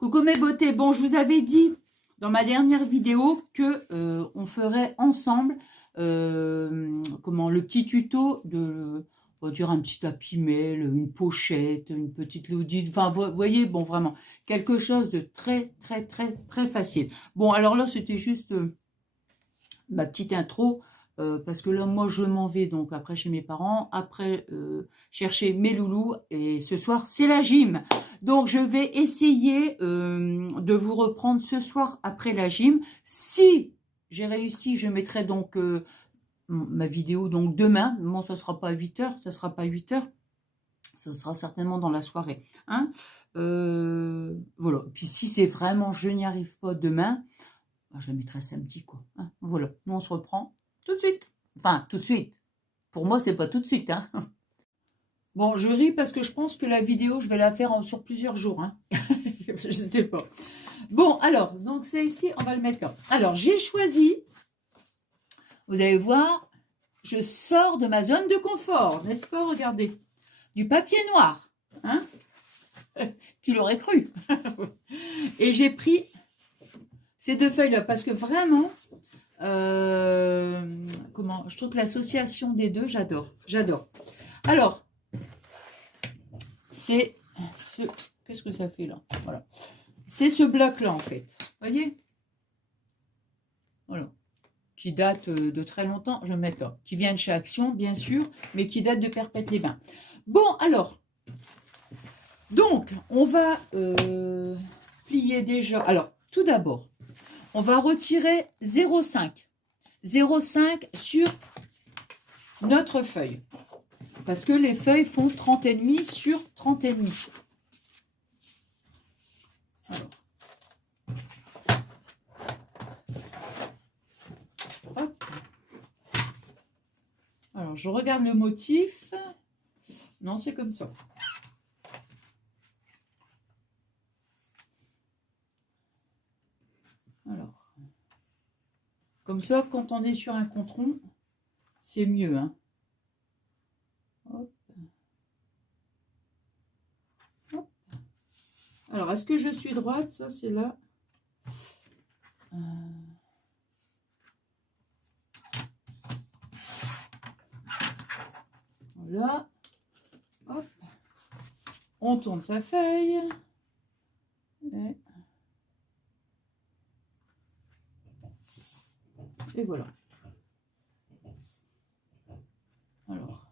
Coucou mes beautés, bon je vous avais dit dans ma dernière vidéo que on ferait ensemble le petit tuto de, on va dire un petit tapis mail, une pochette, une petite laudite, enfin vous voyez, bon vraiment, quelque chose de très facile. Bon alors là c'était juste ma petite intro, parce que là moi je m'en vais donc après chez mes parents, après chercher mes loulous, et ce soir c'est la gym. Donc je vais essayer de vous reprendre ce soir après la gym. Si j'ai réussi, je mettrai donc ma vidéo donc demain. Bon, ça sera pas à 8h, ça sera pas à 8h, ça sera certainement dans la soirée. Hein, voilà. Puis si c'est vraiment je n'y arrive pas demain, je la mettrai samedi, quoi. Hein, voilà, nous on se reprend tout de suite. Enfin, tout de suite. Pour moi, c'est pas tout de suite. Hein. Bon, je ris parce que je pense que la vidéo, je vais la faire sur plusieurs jours. Hein. Je ne sais pas. Bon, alors, donc c'est ici, on va le mettre là. Alors, j'ai choisi, vous allez voir, je sors de ma zone de confort, n'est-ce pas? Regardez, du papier noir. Hein. Qui l'aurait cru? Et j'ai pris ces deux feuilles-là parce que vraiment... je trouve que l'association des deux, j'adore. Alors, c'est ce... Qu'est-ce que ça fait là? Voilà. C'est ce bloc-là, en fait. Vous voyez? Voilà. Qui date de très longtemps. Je vais mettre là. Qui vient de chez Action, bien sûr, mais qui date de Perpète-les-Bains. Bon, alors. Donc, on va plier déjà. Alors, tout d'abord, on va retirer 0,5. 0,5 sur notre feuille. Parce que les feuilles font 30,5 sur 30,5. Alors, je regarde le motif. Non, c'est comme ça. Alors, comme ça, quand on est sur un compte rond, c'est mieux. Hein. Hop. Hop. Alors, est-ce que je suis droite? Ça, c'est là. Voilà. Hop. On tourne sa feuille. Et voilà. Alors.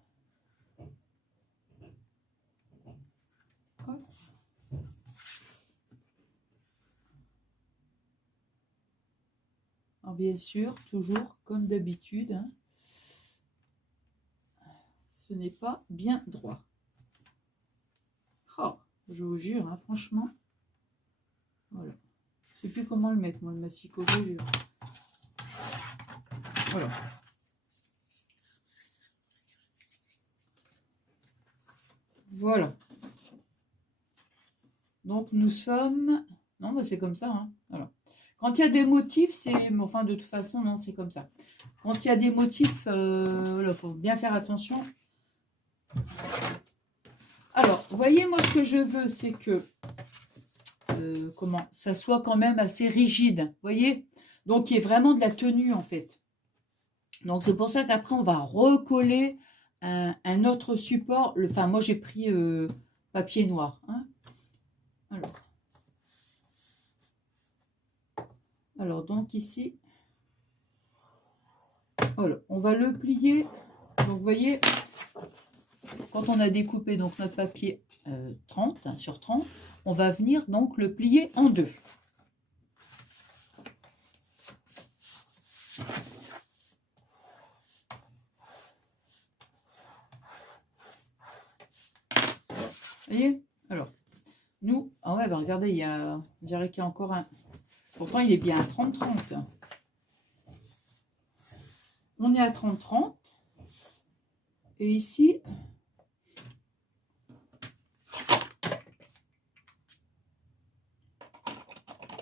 Hop. Alors, bien sûr, toujours comme d'habitude, hein, ce n'est pas bien droit. Oh, je vous jure, hein, franchement. Voilà. Je ne sais plus comment le mettre, moi, le massicot, je vous jure. Voilà. Voilà. Donc, nous sommes... Non, bah, c'est comme ça. Hein. Voilà. Quand il y a des motifs, c'est... Enfin, de toute façon, non, c'est comme ça. Quand il y a des motifs, il faut bien faire attention. Alors, vous voyez, moi, ce que je veux, c'est que... ça soit quand même assez rigide. Vous voyez? Donc, il y ait vraiment de la tenue, en fait. Donc, c'est pour ça qu'après, on va recoller un autre support. Enfin, moi, j'ai pris papier noir. Hein. Alors, donc, ici, voilà, on va le plier. Donc, vous voyez, quand on a découpé donc, notre papier 30 hein, sur 30, on va venir donc le plier en deux. Vous voyez? Alors, nous, ah ouais, bah regardez, on dirait qu'il y a encore un. Pourtant, il est bien à 30-30. On est à 30-30. Et ici,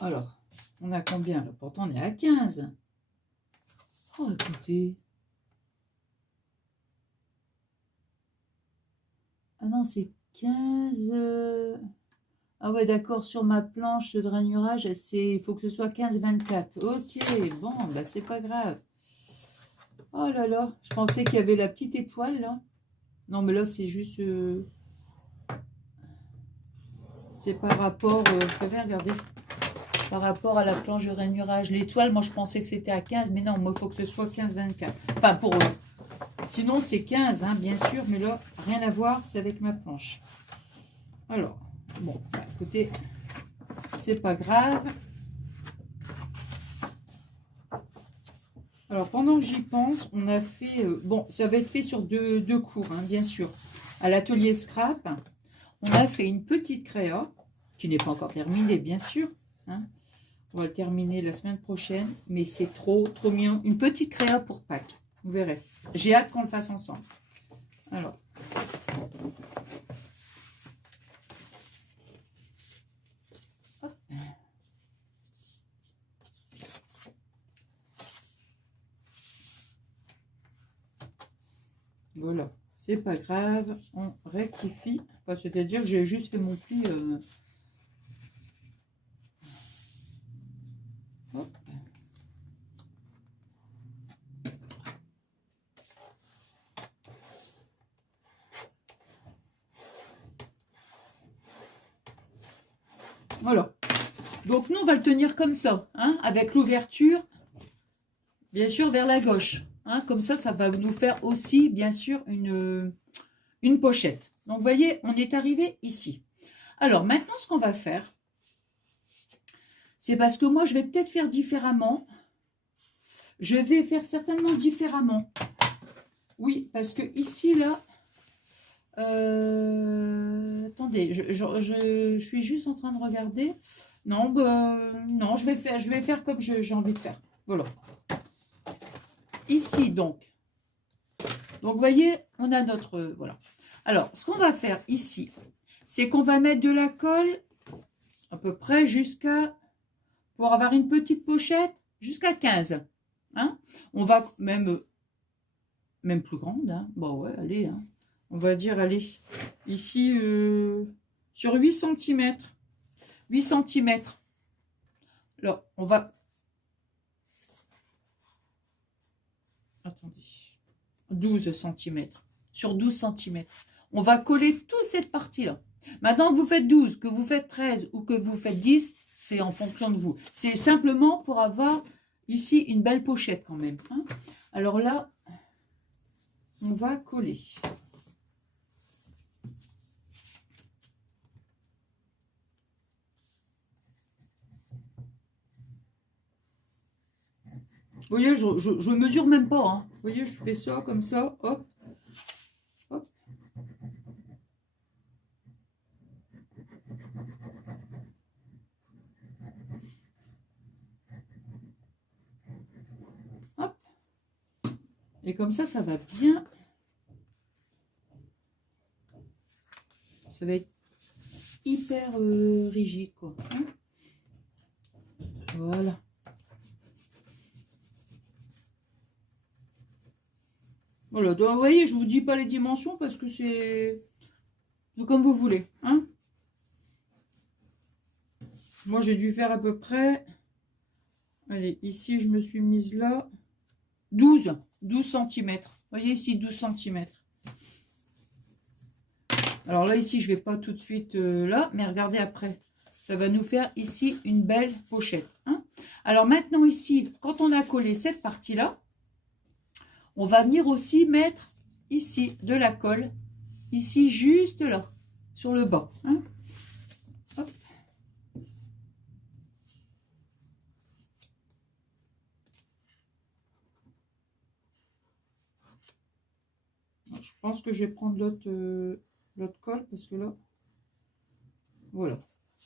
alors, on a combien là? Pourtant, on est à 15. Oh, écoutez. Ah non, c'est 15. Ah ouais, d'accord, sur ma planche de rainurage, il faut que ce soit 15-24. Ok, bon, bah c'est pas grave. Oh là là, je pensais qu'il y avait la petite étoile, là. Non, mais là, c'est juste... c'est par rapport, vous savez, regardez, par rapport à la planche de rainurage. L'étoile, moi, je pensais que c'était à 15, mais non, moi, il faut que ce soit 15-24. Enfin, pour... sinon, c'est 15, hein, bien sûr, mais là, rien à voir, c'est avec ma planche. Alors, bon, bah, écoutez, c'est pas grave. Alors, pendant que j'y pense, on a fait... bon, ça va être fait sur deux cours, hein, bien sûr. À l'atelier scrap, on a fait une petite créa, qui n'est pas encore terminée, bien sûr. Hein. On va le terminer la semaine prochaine, mais c'est trop mignon. Une petite créa pour Pâques, vous verrez. J'ai hâte qu'on le fasse ensemble. Alors. Hop. Voilà, c'est pas grave, on rectifie. Enfin, c'est-à-dire que j'ai juste fait mon pli. Hop. Voilà. Donc nous, on va le tenir comme ça, hein, avec l'ouverture, bien sûr, vers la gauche. Hein, comme ça va nous faire aussi, bien sûr, une pochette. Donc, vous voyez, on est arrivé ici. Alors, maintenant, ce qu'on va faire, c'est parce que moi, je vais peut-être faire différemment. Je vais faire certainement différemment. Oui, parce que ici, là... attendez, je suis juste en train de regarder. Non, non, je vais faire comme j'ai envie de faire. Voilà. Ici, donc, vous voyez, on a notre... voilà. Alors, ce qu'on va faire ici, c'est qu'on va mettre de la colle à peu près jusqu'à... pour avoir une petite pochette, jusqu'à 15. Hein, on va même plus grande. Hein. Bon, ouais, allez. Hein. On va dire, allez, ici, sur 8 cm. 8 cm. Alors, on va... attendez. 12 cm. Sur 12 cm. On va coller toute cette partie-là. Maintenant que vous faites 12, que vous faites 13 ou que vous faites 10, c'est en fonction de vous. C'est simplement pour avoir ici une belle pochette quand même. Hein. Alors là, on va coller. Vous voyez, je mesure même pas. Hein. Vous voyez, je fais ça comme ça. Hop. Hop. Hop. Et comme ça va bien. Ça va être hyper rigide, quoi. Hein, voilà. Voilà, donc vous voyez, je vous dis pas les dimensions parce que c'est comme vous voulez. Hein. Moi, j'ai dû faire à peu près... allez, ici, je me suis mise là. 12 cm. Vous voyez ici, 12 cm. Alors là, ici, je vais pas tout de suite là, mais regardez après. Ça va nous faire ici une belle pochette. Hein. Alors maintenant, ici, quand on a collé cette partie-là, on va venir aussi mettre ici de la colle, ici juste là, sur le bas. Hein. Hop. Je pense que je vais prendre l'autre colle parce que là, voilà.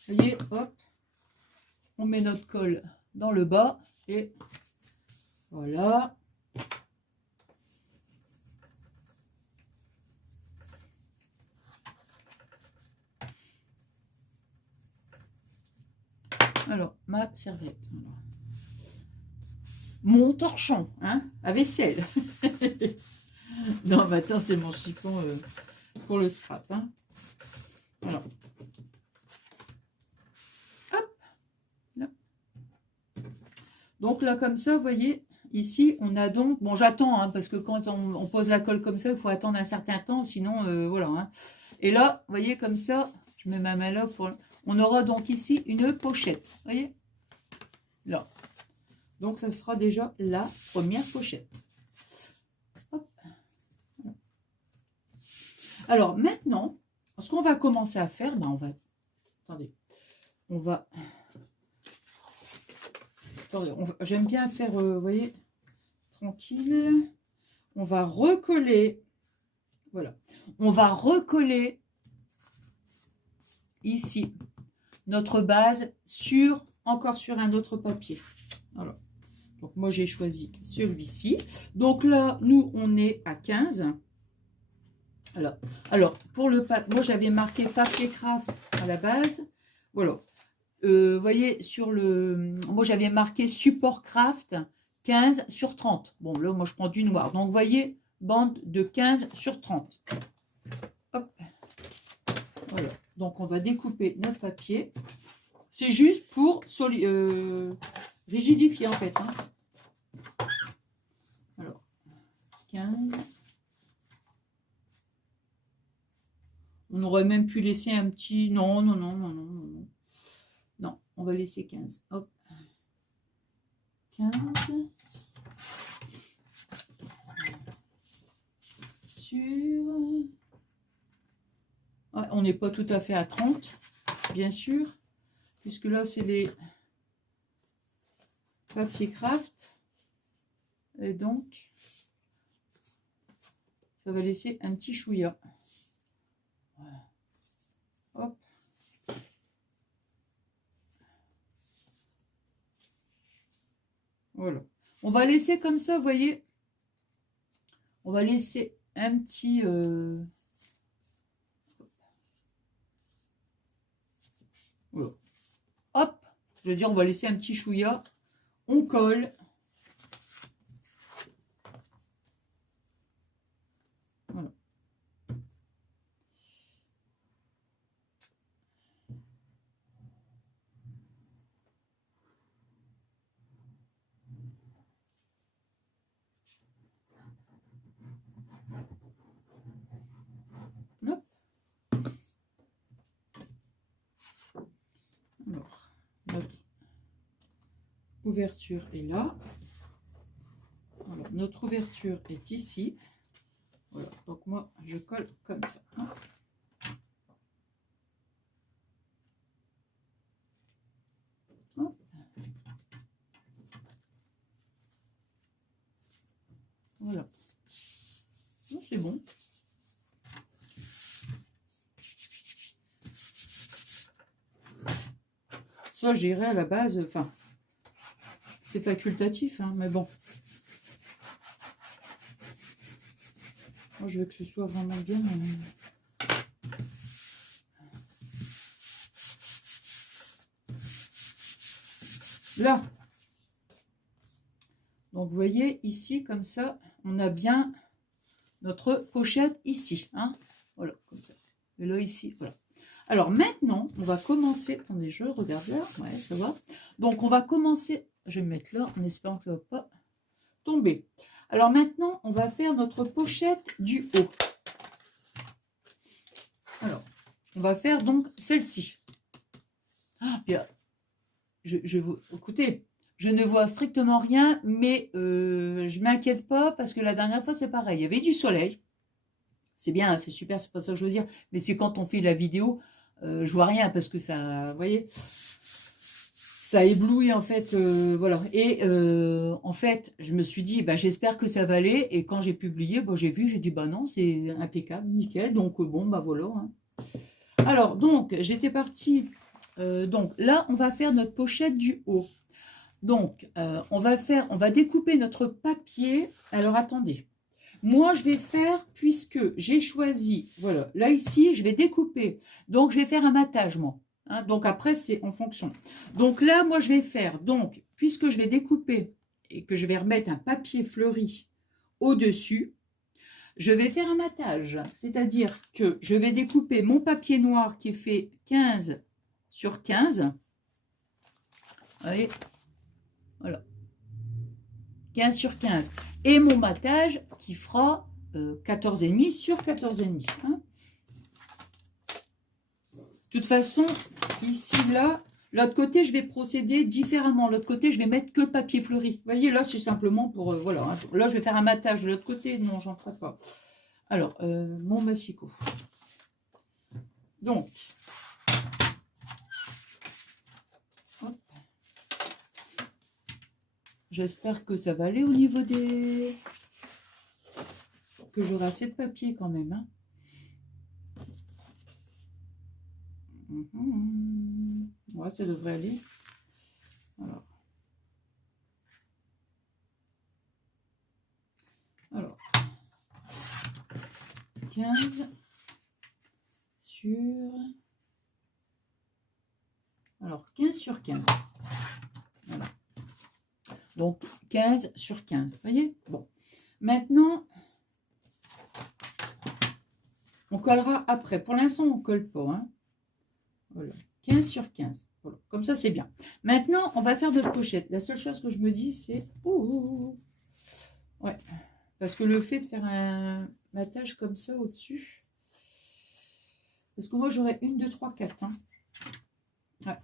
Vous voyez, hop, on met notre colle dans le bas et voilà. Alors, ma serviette. Mon torchon, hein, à vaisselle. Non, maintenant, c'est mon chiffon pour le scrap. Hein. Alors. Donc là, comme ça, vous voyez, ici, on a donc... Bon, j'attends, hein, parce que quand on pose la colle comme ça, il faut attendre un certain temps, sinon, voilà. Hein. Et là, vous voyez, comme ça, je mets ma main là pour... On aura donc ici une pochette, vous voyez, là. Donc, ça sera déjà la première pochette. Hop. Alors, maintenant, ce qu'on va commencer à faire, ben, on va... Attendez, on va... J'aime bien faire, vous voyez, tranquille. On va recoller, voilà. On va recoller ici notre base encore sur un autre papier. Voilà. Donc moi j'ai choisi celui-ci. Donc là, nous on est à 15. Alors pour le papier, moi j'avais marqué papier craft à la base. Voilà. Vous voyez, sur le... Moi, j'avais marqué support craft 15 sur 30. Bon, là, moi, je prends du noir. Donc, vous voyez, bande de 15 sur 30. Hop. Voilà. Donc, on va découper notre papier. C'est juste pour rigidifier, en fait. Hein. Alors, 15. On aurait même pu laisser un petit... Non, non, non, non, non, non, non. Non, on va laisser 15. Hop. 15. Sur... Ouais, on n'est pas tout à fait à 30, bien sûr. Puisque là, c'est les papiers craft. Et donc, ça va laisser un petit chouïa. Voilà. Hop. Voilà. On va laisser comme ça, vous voyez. On va laisser un petit... Voilà. Hop. Je veux dire, on va laisser un petit chouïa. On colle. Voilà. Hop. Alors, notre ouverture est là. Voilà, notre ouverture est ici. Voilà, donc moi, je colle comme ça. Hop. Voilà. C'est bon. Ça, j'irai à la base, enfin, c'est facultatif, hein, mais bon. Moi, je veux que ce soit vraiment bien. Là. Donc, vous voyez, ici, comme ça, on a bien notre pochette ici. Hein, voilà, comme ça. Et là, ici, voilà. Alors, maintenant, on va commencer... Attendez, je regarde là. Ouais, ça va. Donc, on va commencer... Je vais me mettre là, en espérant que ça ne va pas tomber. Alors, maintenant, on va faire notre pochette du haut. Alors, on va faire donc celle-ci. Ah, bien. Écoutez, je ne vois strictement rien, mais je ne m'inquiète pas parce que la dernière fois, c'est pareil. Il y avait du soleil. C'est bien, c'est super, c'est pas ça que je veux dire. Mais c'est quand on fait la vidéo, je vois rien parce que ça, vous voyez, ça éblouit en fait, voilà. Et en fait, je me suis dit, bah, j'espère que ça va aller. Et quand j'ai publié, bah, j'ai vu, j'ai dit, bah non, c'est impeccable, nickel. Donc bon, bah voilà. Hein. Alors, donc, j'étais partie. Donc là, on va faire notre pochette du haut. Donc, on va découper notre papier. Alors, attendez. Moi, je vais faire, puisque j'ai choisi, voilà, là, ici, je vais découper. Donc, je vais faire un matage, moi. Hein, donc, après, c'est en fonction. Donc, là, moi, je vais faire, donc, puisque je vais découper et que je vais remettre un papier fleuri au-dessus, je vais faire un matage. C'est-à-dire que je vais découper mon papier noir qui est fait 15 sur 15. Vous voyez, voilà. 15 sur 15. Et mon matage qui fera 14,5 sur 14,5. Hein. De toute façon, ici, là, l'autre côté, je vais procéder différemment. L'autre côté, je vais mettre que le papier fleuri. Vous voyez, là, c'est simplement pour... voilà. Hein. Là, je vais faire un matage de l'autre côté. Non, j'en ferai pas. Alors, mon massicot. Donc, j'espère que ça va aller au niveau des... que j'aurai assez de papier quand même. Hein. Ouais, ça devrait aller. Alors 15 sur... Alors, 15 sur 15. Voilà. Donc, 15 sur 15. Vous voyez? Bon. Maintenant, on collera après. Pour l'instant, on ne colle pas. Hein. Voilà. 15 sur 15. Voilà. Comme ça, c'est bien. Maintenant, on va faire notre pochette. La seule chose que je me dis, c'est... Ouais. Parce que le fait de faire un matage comme ça au-dessus... Parce que moi, j'aurais 1, 2, 3, 4. Hein. Ouais.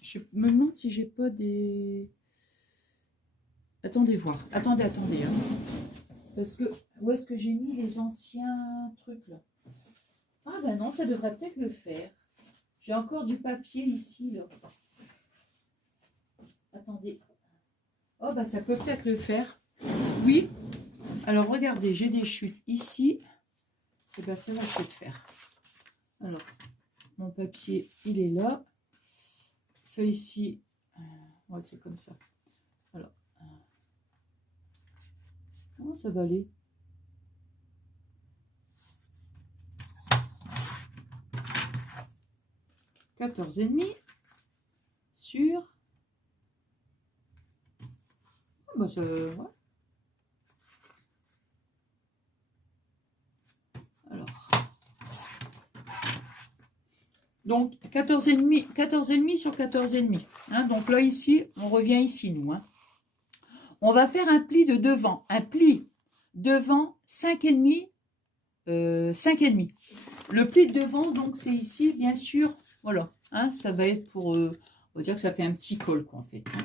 Je me demande si j'ai pas des... Attendez voir. Attendez. Hein. Parce que... Où est-ce que j'ai mis les anciens trucs, là? Ah ben non, ça devrait peut-être le faire. J'ai encore du papier ici, là. Attendez. Oh ben ça peut peut-être le faire. Oui. Alors, regardez, j'ai des chutes ici. Et ben ça va peut-être faire. Alors, mon papier, il est là. Ça ici, ouais, c'est comme ça. Alors, oh, ça va aller. « 14,5 sur... » Oh, bah ça, ouais. Alors, donc 14,5 sur 14,5. Hein, donc là, ici, on revient ici, nous. Hein. On va faire un pli de devant. Un pli devant 5,5. 5,5. Le pli de devant, donc, c'est ici, bien sûr. Voilà. Hein, ça va être pour... on va dire que ça fait un petit col, quoi, en fait. Hein.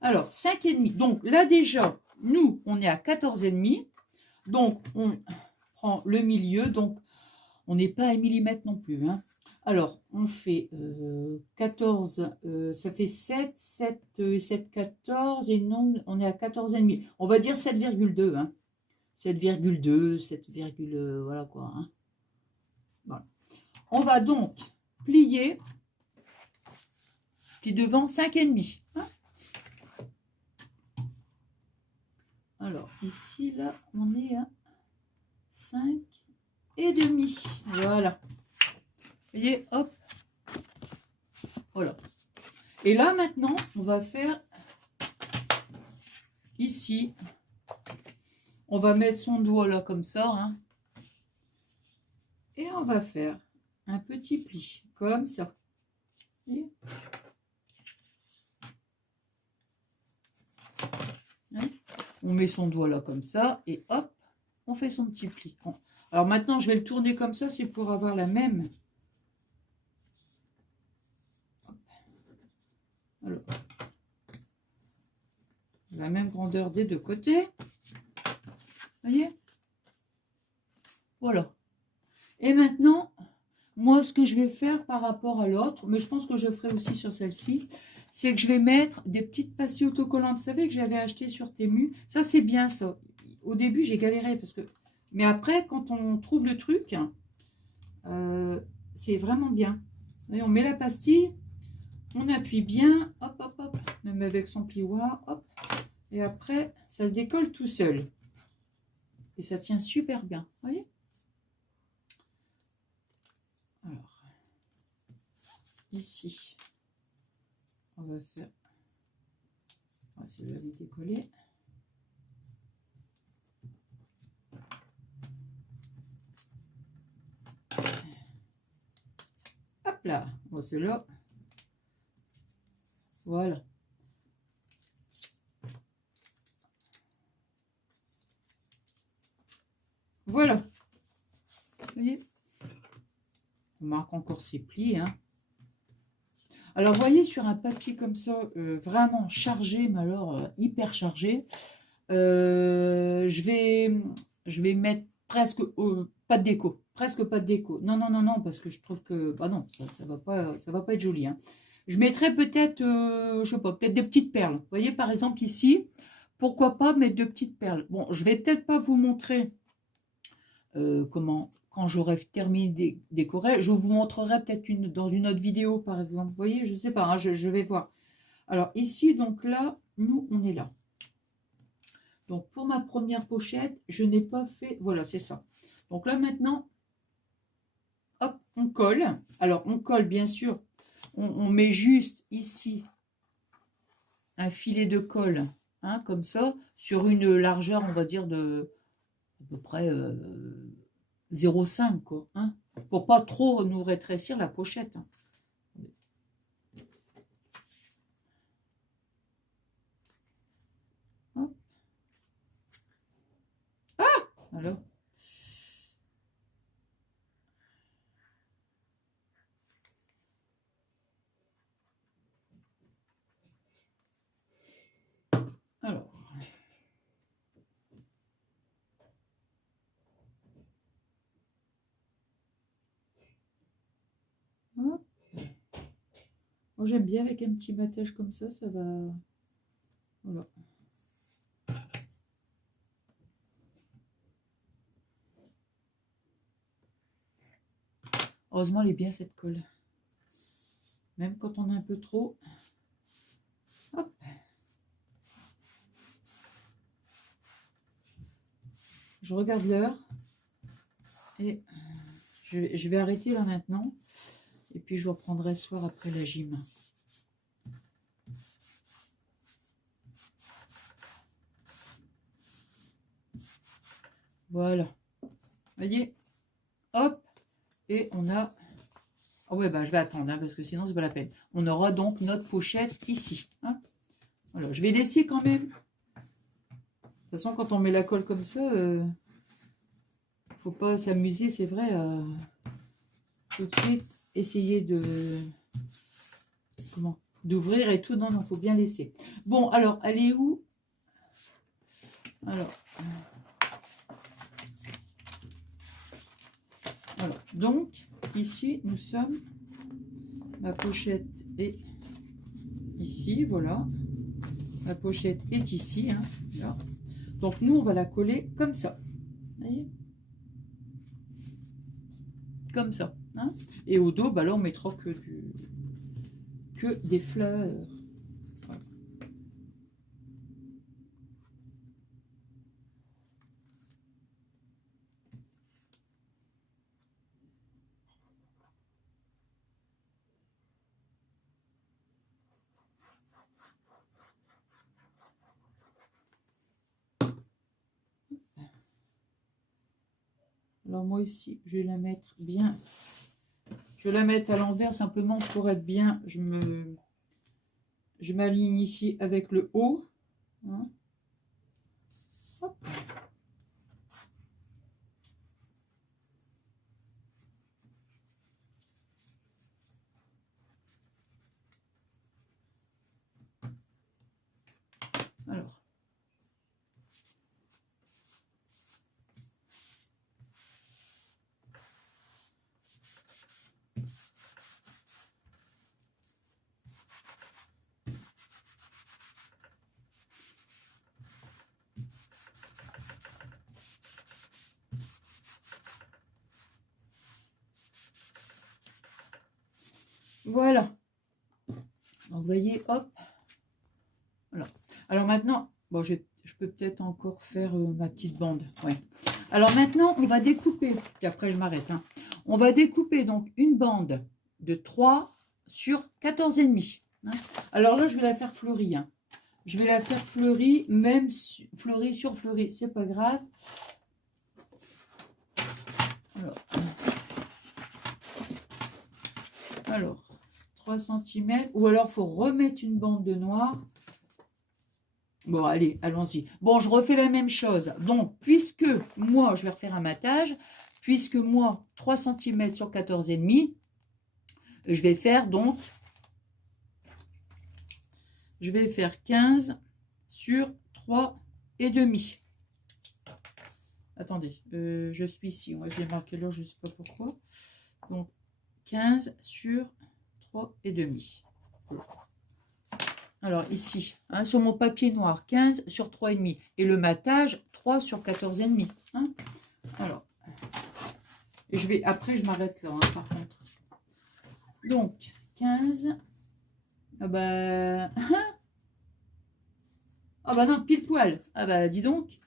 Alors, 5,5. Donc, là, déjà, nous, on est à 14,5. Donc, on prend le milieu. Donc, on n'est pas à 1 mm non plus. Hein. Alors, on fait 14, ça fait 7, 7, 7, 14, et non, on est à 14,5. On va dire 7,2, hein. 7,2, 7, voilà quoi. Hein. Voilà. On va donc plier qui est devant 5,5. Hein. Alors, ici, là, on est à 5,5. Voilà. Vous voyez, hop. Voilà. Et là, maintenant, on va faire ici. On va mettre son doigt là, comme ça. Hein, et on va faire un petit pli, comme ça. Vous voyez? Hein, on met son doigt là, comme ça. Et hop, on fait son petit pli. Bon. Alors maintenant, je vais le tourner comme ça. C'est pour avoir la même... Alors, la même grandeur des deux côtés. Vous voyez? Voilà. Et maintenant, moi, ce que je vais faire par rapport à l'autre, mais je pense que je ferai aussi sur celle-ci, c'est que je vais mettre des petites pastilles autocollantes. Vous savez que j'avais acheté sur Temu. Ça, c'est bien ça. Au début, j'ai galéré parce que... Mais après, quand on trouve le truc, c'est vraiment bien. Et on met la pastille, on appuie bien, hop, hop, hop, même avec son plioir, hop. Et après, ça se décolle tout seul. Et ça tient super bien, vous voyez? Alors, ici, on va faire... Celle-là, elle est décollée. Hop là, bon, celle-là, Voilà. Voilà. Vous voyez? On marque encore ses plis, hein. Alors, vous voyez, sur un papier comme ça, vraiment chargé, mais alors hyper chargé, je vais mettre presque pas de déco. Presque pas de déco. Non, non, non, non, parce que je trouve que... Bah non, ça va pas être joli, hein. Je mettrais peut-être, je sais pas, peut-être des petites perles. Vous voyez, par exemple, ici, pourquoi pas mettre de petites perles. Bon, je vais peut-être pas vous montrer comment, quand j'aurai terminé de décorer, je vous montrerai peut-être dans une autre vidéo, par exemple. Vous voyez, je sais pas, hein, je vais voir. Alors ici, donc là, nous, on est là. Donc pour ma première pochette, je n'ai pas fait, voilà, c'est ça. Donc là maintenant, hop, on colle. Alors on colle, bien sûr, on met juste ici un filet de colle, hein, comme ça, sur une largeur, on va dire, de à peu près 0,5, quoi, hein, pour pas trop nous rétrécir la pochette. Hein. Hop. Ah, alors. Alors. Hop. Moi, j'aime bien avec un petit battage comme ça va... Voilà. Heureusement, elle est bien cette colle. Même quand on a un peu trop. Hop. Je regarde l'heure. Et je vais arrêter là maintenant. Et puis je reprendrai ce soir après la gym. Voilà. Vous voyez? Hop. Et on a... Ah ouais, bah je vais attendre, hein, parce que sinon c'est pas la peine. On aura donc notre pochette ici. Hein. Alors, je vais laisser quand même. De toute façon, quand on met la colle comme ça, faut pas s'amuser, c'est vrai, à tout de suite essayer de... Comment? D'ouvrir et tout. Non, non, faut bien laisser. Bon, alors, elle est où? Alors... Alors, donc, ici, nous sommes... Ma pochette est ici, voilà. La pochette est ici, hein, là. Donc, nous, on va la coller comme ça. Vous voyez? Comme ça. Hein. Et au dos, bah là, on mettra que des fleurs. Voilà. Alors moi ici, je vais la mettre bien. Je vais la mettre à l'envers simplement pour être bien. Je m'aligne ici avec le haut. Hein. Hop. Alors. Voilà. Donc, vous voyez, hop. Voilà. Alors maintenant, bon, je peux peut-être encore faire ma petite bande. Ouais. Alors maintenant, on va découper. Puis après, je m'arrête. Hein. On va découper donc une bande de 3 sur 14,5. Hein. Alors là, je vais la faire fleurie. Hein. Je vais la faire fleurie, même fleurie sur fleurie. C'est pas grave. Alors 3 cm. Ou alors, il faut remettre une bande de noir. Bon, allez, allons-y. Bon, je refais la même chose. Donc, puisque moi, je vais refaire un matage, puisque moi, 3 cm sur 14,5, je vais faire donc, je vais faire 15 sur 3,5. Attendez, je suis ici. Ouais, je l'ai marqué là, je ne sais pas pourquoi. Donc, 15 sur 3,5. Alors, ici, hein, sur mon papier noir, 15 sur 3,5. Et le matage, 3 sur 14,5. Hein. Alors, et je vais, après, je m'arrête là, hein, par contre. Donc, 15. Ah bah, ah bah non, pile poil. Ah bah, dis donc.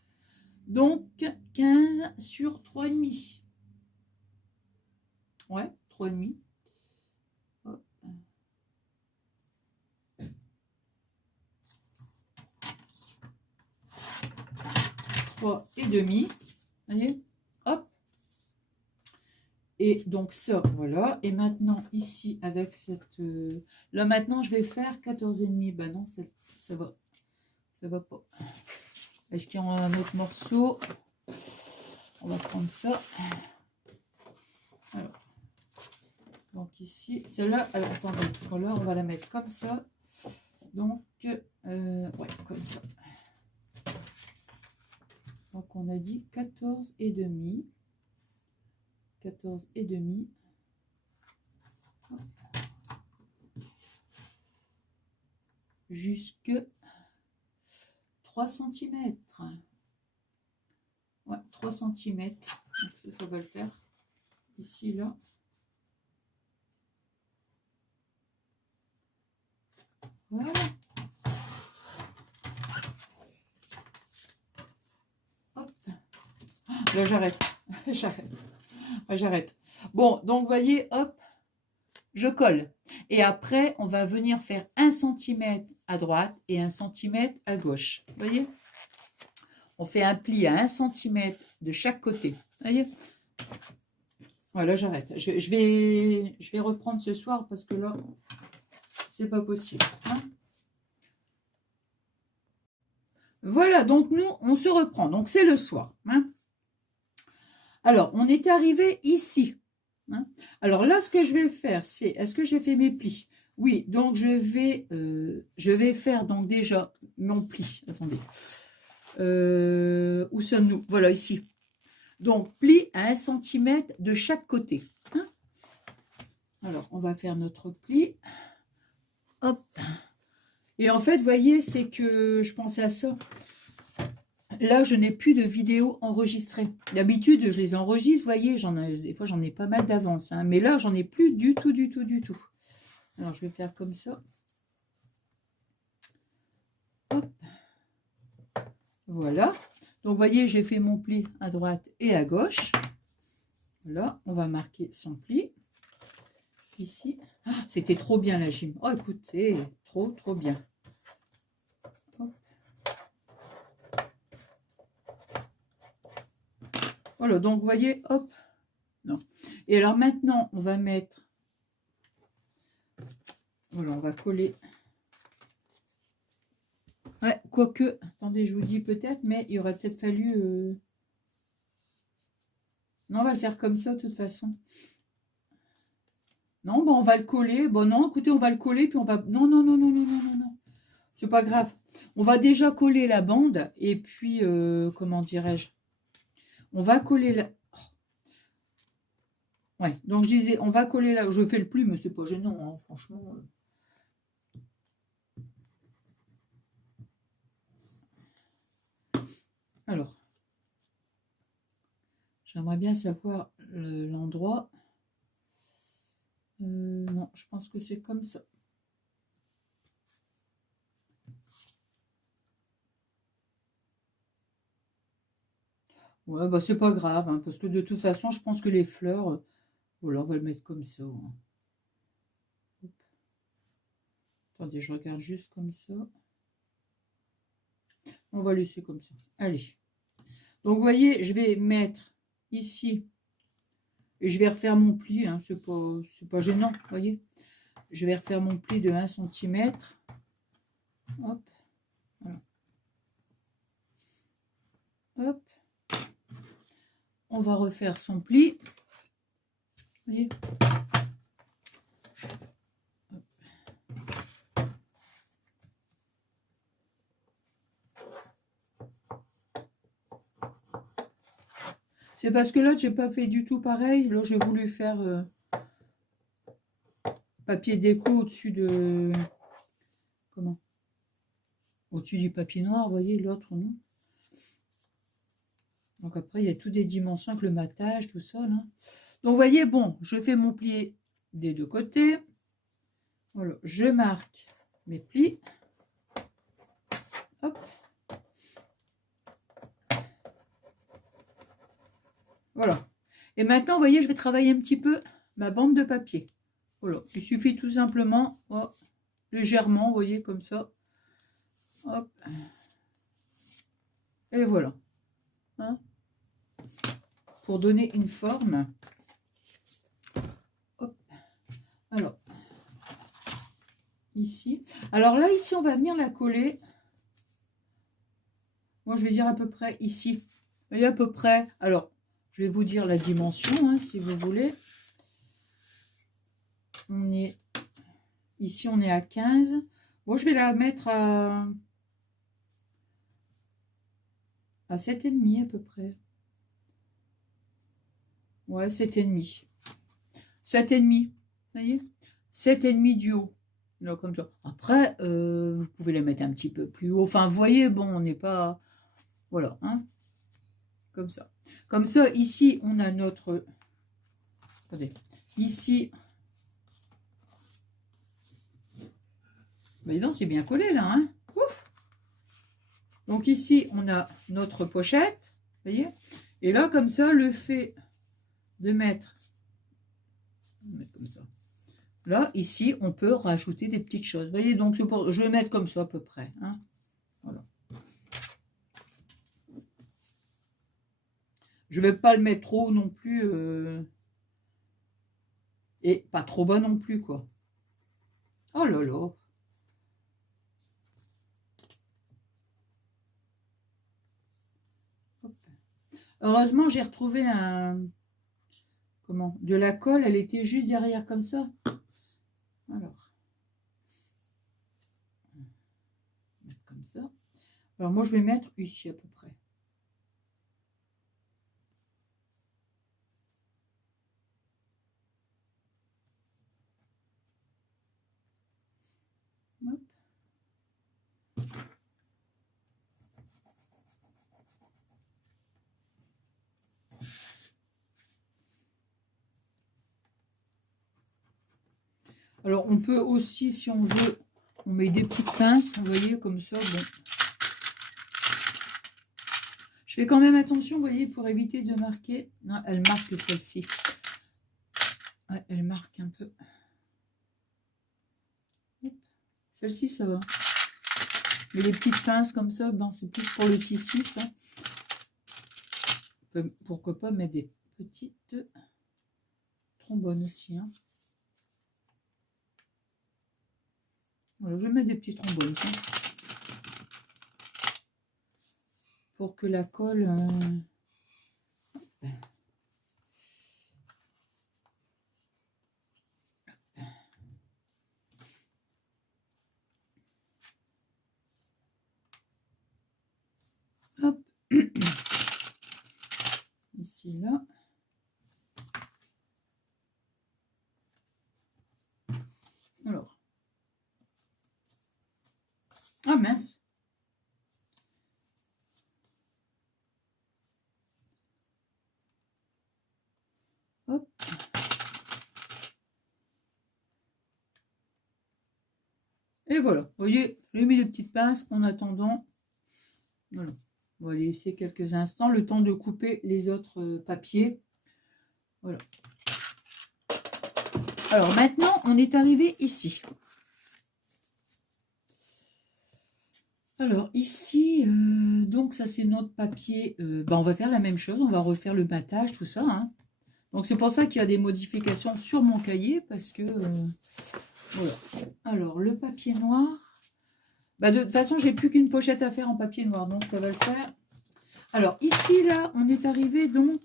Donc, 15 sur 3,5. Ouais, 3,5. 3,5. Voyez, hop. Et donc ça, voilà. Et maintenant, ici, avec cette... là, maintenant, je vais faire 14,5. Bah non, ça va. Ça va pas. Est-ce qu'il y a un autre morceau? On va prendre ça. Alors. Donc ici, celle-là, alors attendez, parce que là, on va la mettre comme ça. Donc, ouais, comme ça. Donc, on a dit 14,5. 14,5. Jusque 3 cm. Ouais, 3 cm. Donc, ça va le faire. Ici, là. Voilà. Hop. Là, j'arrête. J'arrête. Bon, donc, vous voyez, hop, je colle. Et après, on va venir faire 1 cm à droite et 1 cm à gauche. Vous voyez? On fait un pli à 1 cm de chaque côté. Vous voyez? Voilà, j'arrête. Je vais reprendre ce soir parce que là, c'est pas possible. Hein. Voilà, donc nous, on se reprend. Donc, c'est le soir. Hein. Alors, on est arrivé ici. Hein. Alors là, ce que je vais faire, c'est... Est-ce que j'ai fait mes plis? Oui, donc je vais faire donc déjà mon pli. Attendez. Où sommes-nous? Voilà, ici. Donc, pli à 1 cm de chaque côté. Hein. Alors, on va faire notre pli. Hop. Et en fait, vous voyez, c'est que je pensais à ça. Là, je n'ai plus de vidéos enregistrées. D'habitude, je les enregistre, vous voyez, des fois, j'en ai pas mal d'avance. Hein, mais là, j'en ai plus du tout, du tout, du tout. Alors, je vais faire comme ça. Hop. Voilà. Donc, vous voyez, j'ai fait mon pli à droite et à gauche. Là, on va marquer son pli. Ici. Ah, c'était trop bien la gym. Oh, écoutez, trop, trop bien. Hop. Voilà, donc, vous voyez, hop. Non. Et alors, maintenant, on va mettre... Voilà, on va coller... Ouais, quoique, attendez, je vous dis peut-être, mais il aurait peut-être fallu... Non, on va le faire comme ça, de toute façon. Non, bon, on va le coller. Bon, non, écoutez, on va le coller, puis on va... Non, non, non, non, non, non, non, non. C'est pas grave. On va déjà coller la bande, et puis, comment dirais-je? On va coller la... Oh. Ouais, donc je disais, on va coller là. Je fais le pli, mais c'est pas gênant, hein, franchement. Alors, j'aimerais bien savoir l'endroit. Non, je pense que c'est comme ça. Ouais, bah c'est pas grave, hein, parce que de toute façon, je pense que les fleurs, voilà, on va le mettre comme ça. Hein. Attendez, je regarde juste comme ça. On va laisser comme ça. Allez. Donc, vous voyez, je vais mettre ici. Et je vais refaire mon pli. Hein, c'est pas gênant, vous voyez. je vais refaire mon pli de 1 cm. Hop, voilà. Hop. On va refaire son pli. Vous voyez? C'est parce que là, j'ai pas fait du tout pareil. Là, j'ai voulu faire papier déco au-dessus de... Comment? Au-dessus du papier noir, vous voyez, l'autre, non? Donc après, il y a toutes des dimensions avec le matage, tout ça, là. Donc, vous voyez, bon, je fais mon pli des deux côtés. Voilà, je marque mes plis. Hop. Voilà. Et maintenant, vous voyez, je vais travailler un petit peu ma bande de papier. Voilà, il suffit tout simplement, oh, légèrement, vous voyez, comme ça. Hop. Et voilà. Hein, pour donner une forme. Hop. Alors, ici. Alors là, ici, on va venir la coller. Moi, je vais dire à peu près ici. Vous voyez, à peu près. Alors, je vais vous dire la dimension, hein, si vous voulez. On est... Ici, on est à 15. Bon, je vais la mettre à 7,5 à peu près. Ouais, 7,5. 7,5. Vous voyez? 7,5 du haut. Là, comme ça. Après, vous pouvez la mettre un petit peu plus haut. Enfin, vous voyez, bon, on n'est pas... Voilà, hein. Comme ça. Comme ça, ici, on a notre... Attendez. Ici... Mais non, c'est bien collé, là, hein. Ouf. Donc, ici, on a notre pochette. Vous voyez? Et là, comme ça, le fait de mettre... comme ça. Là, ici, on peut rajouter des petites choses. Vous voyez, donc, je vais mettre comme ça à peu près. Hein. Voilà. Je ne vais pas le mettre trop non plus. Et pas trop bas non plus, quoi. Oh là là. Hop. Heureusement, j'ai retrouvé de la colle. Elle était juste derrière comme ça. Alors. Comme ça. Alors, moi, je vais mettre ici à peu près. Hop. Alors, on peut aussi, si on veut, on met des petites pinces, vous voyez, comme ça. Bon. Je fais quand même attention, vous voyez, pour éviter de marquer. Non, elle marque celle-ci. Ouais, elle marque un peu. Celle-ci, ça va. Mais les petites pinces comme ça, ben, c'est plus pour le tissu, ça. Pourquoi pas mettre des petites trombones aussi. Hein. Voilà, je vais mettre des petits trombones. Hein, pour que la colle... Hop. Ici, là. Alors. Ah mince. Hop. Et voilà. Vous voyez, j'ai mis des petites pinces en attendant. Voilà. On va laisser quelques instants, le temps de couper les autres papiers. Voilà. Alors maintenant, on est arrivé ici. Alors ici, donc ça c'est notre papier. On va faire la même chose, on va refaire le battage, tout ça. Hein. Donc c'est pour ça qu'il y a des modifications sur mon cahier, parce que Voilà. Alors, le papier noir. Bah, de toute façon, j'ai plus qu'une pochette à faire en papier noir, donc ça va le faire. Alors, ici, là, on est arrivé, donc,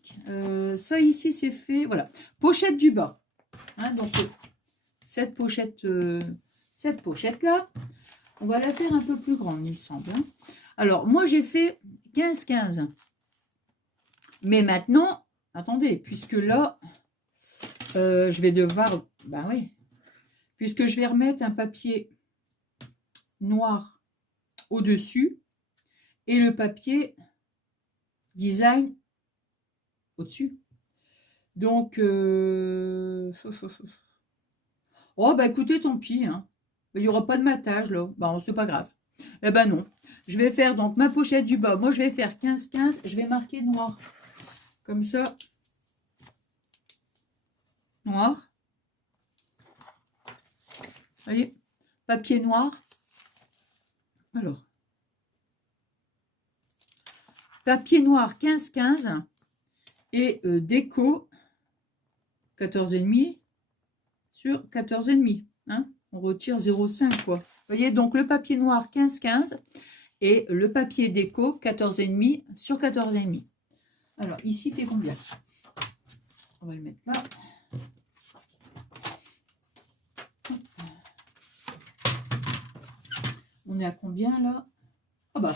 ça ici, c'est fait, voilà. Pochette du bas. Hein, donc, cette pochette-là, on va la faire un peu plus grande, il me semble. Hein. Alors, moi, j'ai fait 15-15. Mais maintenant, attendez, puisque là, je vais devoir, ben oui, puisque je vais remettre un papier noir au-dessus et le papier design au-dessus. Donc, oh, bah écoutez, tant pis, hein. Il n'y aura pas de matage, là. Bah, c'est pas grave. Eh ben non. Je vais faire donc ma pochette du bas. Moi, je vais faire 15-15. Je vais marquer noir. Comme ça. Noir. Vous voyez? Papier noir. Alors. Papier noir 15-15. Et déco 14,5 sur 14,5. Hein? On retire 0,5 quoi. Vous voyez, donc le papier noir 15-15 et le papier déco 14,5 sur 14,5. Alors ici fait combien? On va le mettre là. On est à combien là? Ah bah,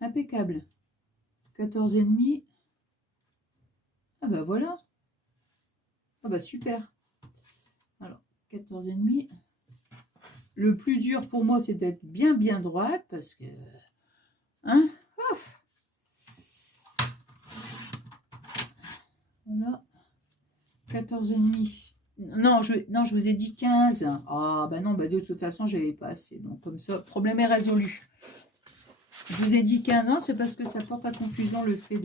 impeccable. 14,5. Ah bah voilà. Ah bah super. Alors 14,5. Le plus dur pour moi, c'est d'être bien droite parce que... Hein? Ouf. Voilà. 14,5. Non, je vous ai dit 15. Ah, bah non, bah de toute façon, je n'avais pas assez. Donc, comme ça, problème est résolu. Je vous ai dit 15 ans, c'est parce que ça porte à confusion le fait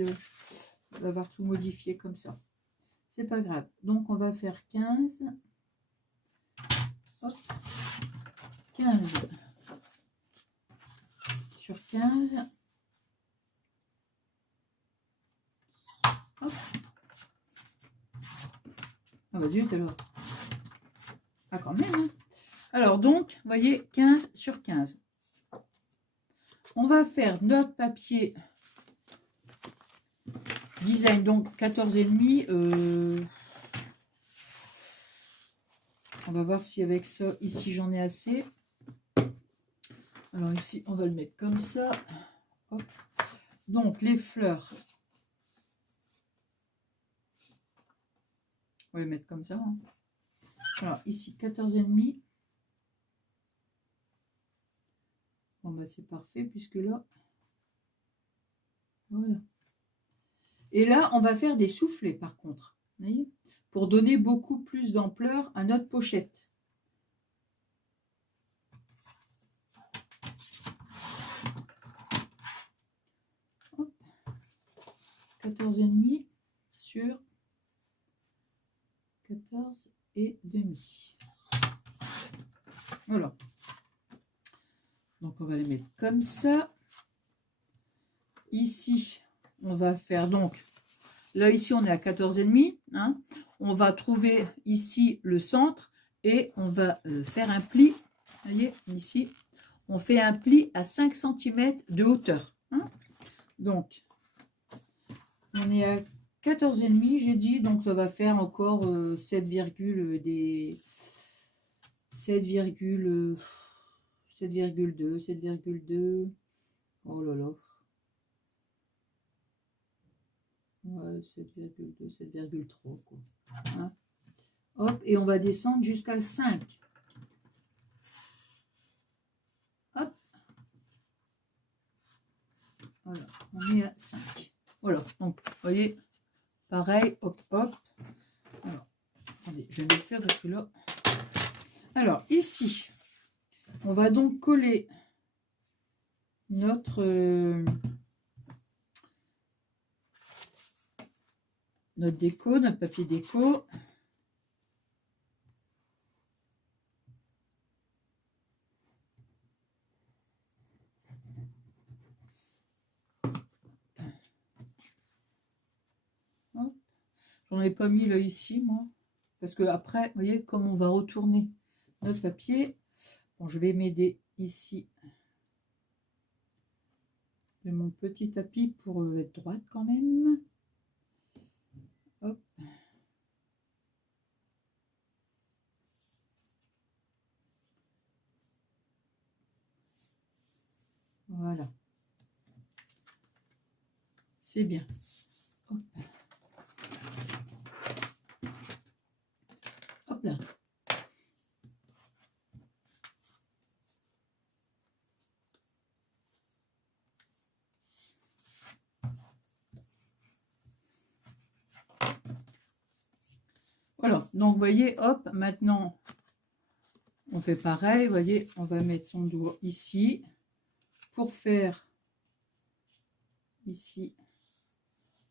d'avoir tout modifié comme ça. C'est pas grave. Donc, on va faire 15. Hop. 15 sur 15. Hop. Ah bah zut alors. Ah quand même. Hein. Alors donc, vous voyez, 15 sur 15. On va faire notre papier design, donc 14,5. On va voir si avec ça, ici, j'en ai assez. Alors ici, on va le mettre comme ça. Hop. Donc, les fleurs. On va les mettre comme ça. Hein. Alors ici, 14,5. Bon, bah c'est parfait, puisque là, voilà. Et là, on va faire des soufflets, par contre. Vous voyez, pour donner beaucoup plus d'ampleur à notre pochette. Hop. 14,5 sur 14,5. Voilà. Donc, on va les mettre comme ça. Ici, on va faire donc, là, ici, on est à 14,5. Hein. On va trouver ici le centre et on va faire un pli. Vous voyez, ici, on fait un pli à 5 cm de hauteur. Hein. Donc, on est à 14,5, j'ai dit, donc ça va faire encore 7, des 7,2, 7,2. Oh là là. Ouais, 7,2, 7,3 quoi. Hein. Hop, et on va descendre jusqu'à 5. Hop. Voilà, on est à 5. Voilà, donc, vous voyez, pareil, hop, hop. Alors, attendez, je vais mettre ça parce que là... Alors, ici, on va donc coller notre déco, notre papier déco. J'en ai pas mis là ici, moi. Parce que après, vous voyez, comme on va retourner notre papier. Bon, je vais m'aider ici de mon petit tapis pour être droite quand même. Hop. Voilà. C'est bien. Hop. Hop là. Voilà, donc vous voyez, hop, maintenant on fait pareil, vous voyez, on va mettre son doigt ici pour faire ici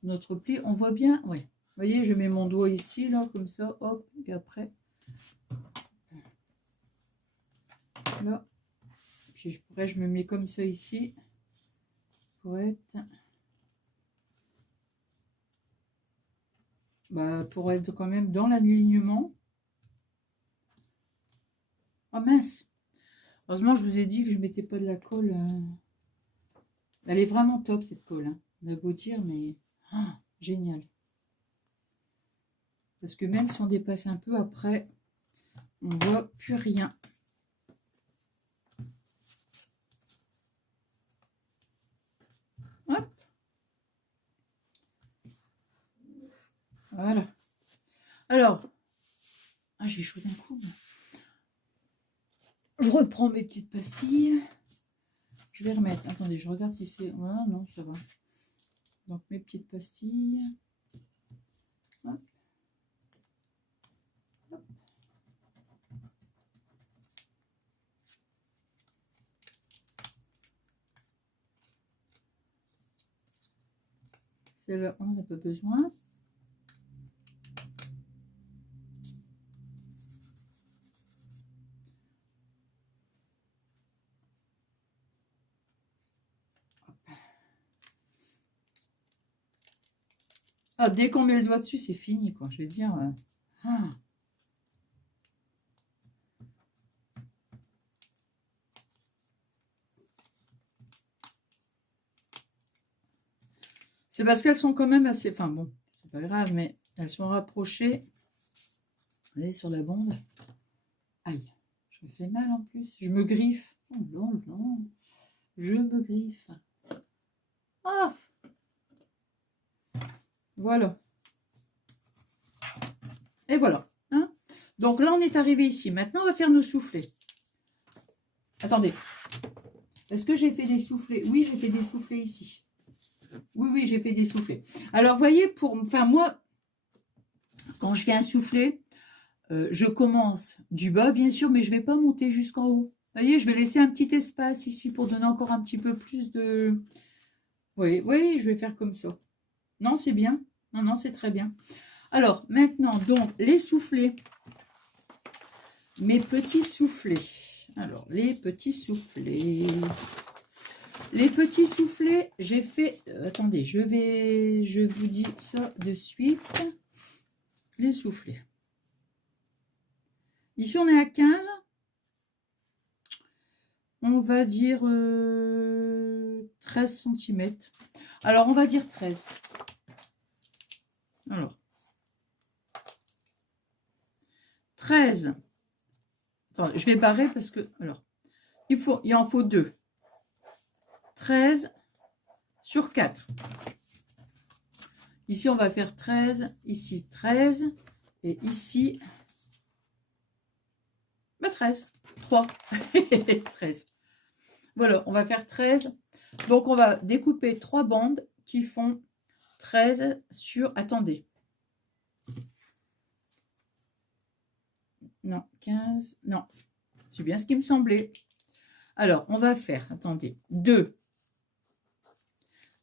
notre pli. On voit bien, oui. Vous voyez, je mets mon doigt ici, là, comme ça, hop, et après, là, puis après je me mets comme ça ici pour être, pour être quand même dans l'alignement. Oh mince! Heureusement, je vous ai dit que je ne mettais pas de la colle. Elle est vraiment top, cette colle. Hein. On a beau dire, mais génial. Parce que même si on dépasse un peu, après, on ne voit plus rien. Hop. Voilà. Alors, j'ai chaud d'un coup. Je reprends mes petites pastilles. Je vais remettre. Attendez, je regarde si c'est... Ah non, ça va. Donc, mes petites pastilles. Hop. Hop. Celle-là, on n'a pas besoin. Ah, dès qu'on met le doigt dessus, c'est fini, quoi. Je vais dire... C'est parce qu'elles sont quand même assez... Enfin bon, c'est pas grave, mais elles sont rapprochées. Vous voyez, sur la bande. Aïe, je me fais mal en plus. Je me griffe. Oh non, non. Je me griffe. Ah! Voilà. Et voilà. Hein, donc là, on est arrivé ici. Maintenant, on va faire nos soufflets. Attendez. Est-ce que j'ai fait des soufflets? Oui, j'ai fait des soufflets ici. Oui, oui, j'ai fait des soufflets. Alors, vous voyez, enfin, moi, quand je fais un soufflet, je commence du bas, bien sûr, mais je ne vais pas monter jusqu'en haut. Vous voyez, je vais laisser un petit espace ici pour donner encore un petit peu plus de... Oui, oui, je vais faire comme ça. Non, c'est bien. Non, non, c'est très bien. Alors, maintenant, donc, les soufflets. Mes petits soufflets. Alors, les petits soufflets. Les petits soufflets, j'ai fait... attendez, je vous dis ça de suite. Les soufflets. Ici, on est à 15. On va dire 13 cm. Alors, on va dire 13. Alors, 13. Attends, je vais barrer parce que... Alors, il en faut 2. 13 sur 4. Ici, on va faire 13. Ici, 13. Et ici, 13. 3. 13. Voilà, on va faire 13. Donc, on va découper 3 bandes qui font 13 sur... Attendez. Non, 15. Non, c'est bien ce qui me semblait. Alors, on va faire, attendez, 2.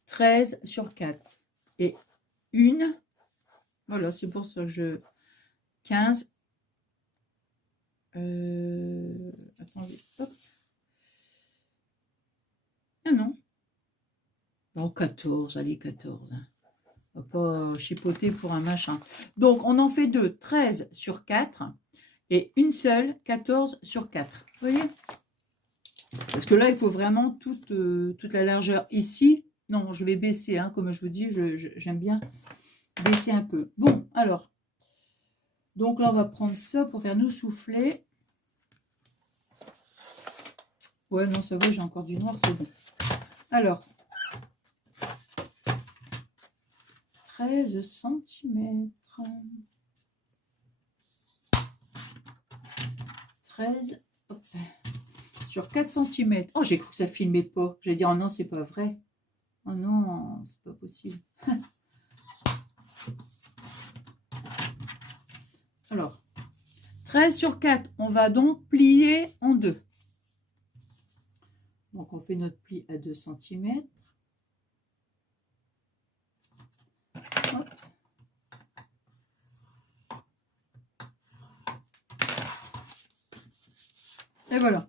13 sur 4. Et 1. Voilà, c'est pour ça que je... 15. Attendez, hop. Ah non. Oh, 14, allez, 14. Hein. On va pas chipoter pour un machin. Donc, on en fait 2, 13 sur 4. et une seule 14 sur 4. Vous voyez? Parce que là, il faut vraiment toute la largeur ici. Non, je vais baisser, hein, comme je vous dis, j'aime bien baisser un peu. Bon, alors, donc là, on va prendre ça pour faire nos soufflets. Ouais, non, ça va, j'ai encore du noir, c'est bon. Alors, 13 cm. 13, hop, sur 4 cm. Oh, j'ai cru que ça filmait pas. J'ai dit, oh non, c'est pas vrai. Oh non, c'est pas possible. Alors, 13 sur 4, on va donc plier en deux. Donc, on fait notre pli à 2 cm. Hop. Et voilà.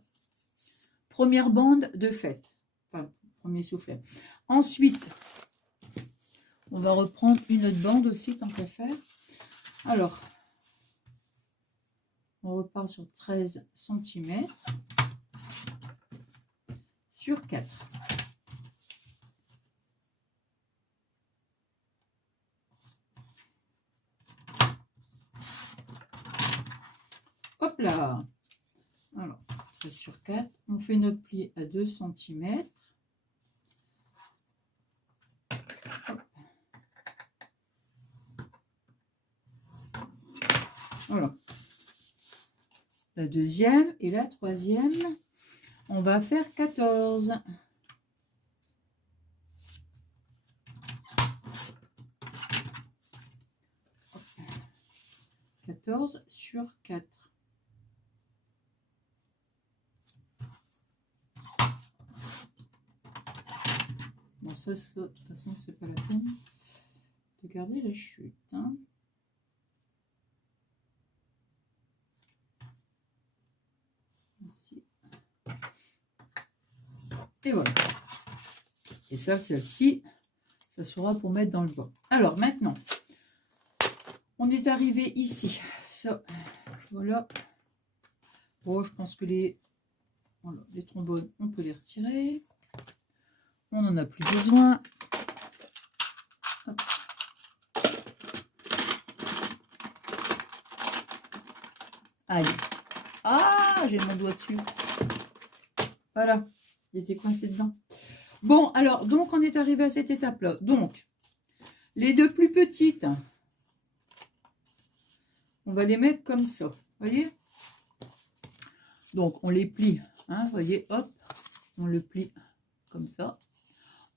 Première bande de faite. Enfin, premier soufflet. Ensuite, on va reprendre une autre bande aussi, tant qu'à faire. Alors, on repart sur 13 cm sur 4. Hop là. Alors, 13 sur 4. On fait notre pli à 2 cm. Voilà. La deuxième et la troisième, on va faire 14. 14 sur 4. Bon, ça, de toute façon, c'est pas la peine de garder la chute. Hein. Ici. Et voilà. Et ça, celle-ci, ça sera pour mettre dans le bas. Alors, maintenant, on est arrivé ici. Ça, voilà. Bon, je pense que voilà, les trombones, on peut les retirer. On n'en a plus besoin. Hop. Aïe. Ah, j'ai mon doigt dessus. Voilà, il était coincé dedans. Bon, alors, donc, on est arrivé à cette étape-là. Donc, les deux plus petites, on va les mettre comme ça. Vous voyez? Donc, on les plie. Hein, vous voyez, hop, on le plie comme ça.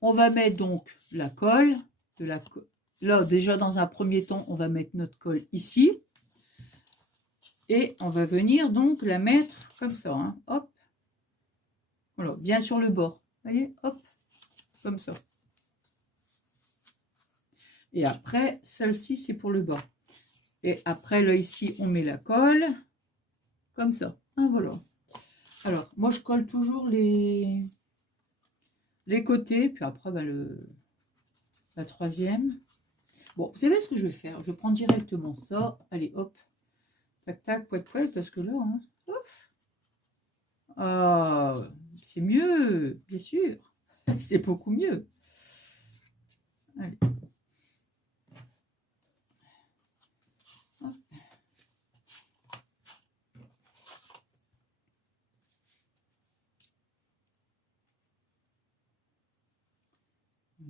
On va mettre donc la colle. Là, déjà, dans un premier temps, on va mettre notre colle ici. Et on va venir donc la mettre comme ça. Hein, hop. Voilà, bien sur le bord. Vous voyez, hop, comme ça. Et après, celle-ci, c'est pour le bas. Et après, là, ici, on met la colle. Comme ça. Ah, voilà. Alors, moi, je colle toujours les côtés. Puis après, ben, la troisième. Bon, vous savez ce que je vais faire? Je prends directement ça. Allez, hop. Tac, tac, poète, poète. Parce que là, hein, ah, c'est mieux, bien sûr. C'est beaucoup mieux. Allez. Hop.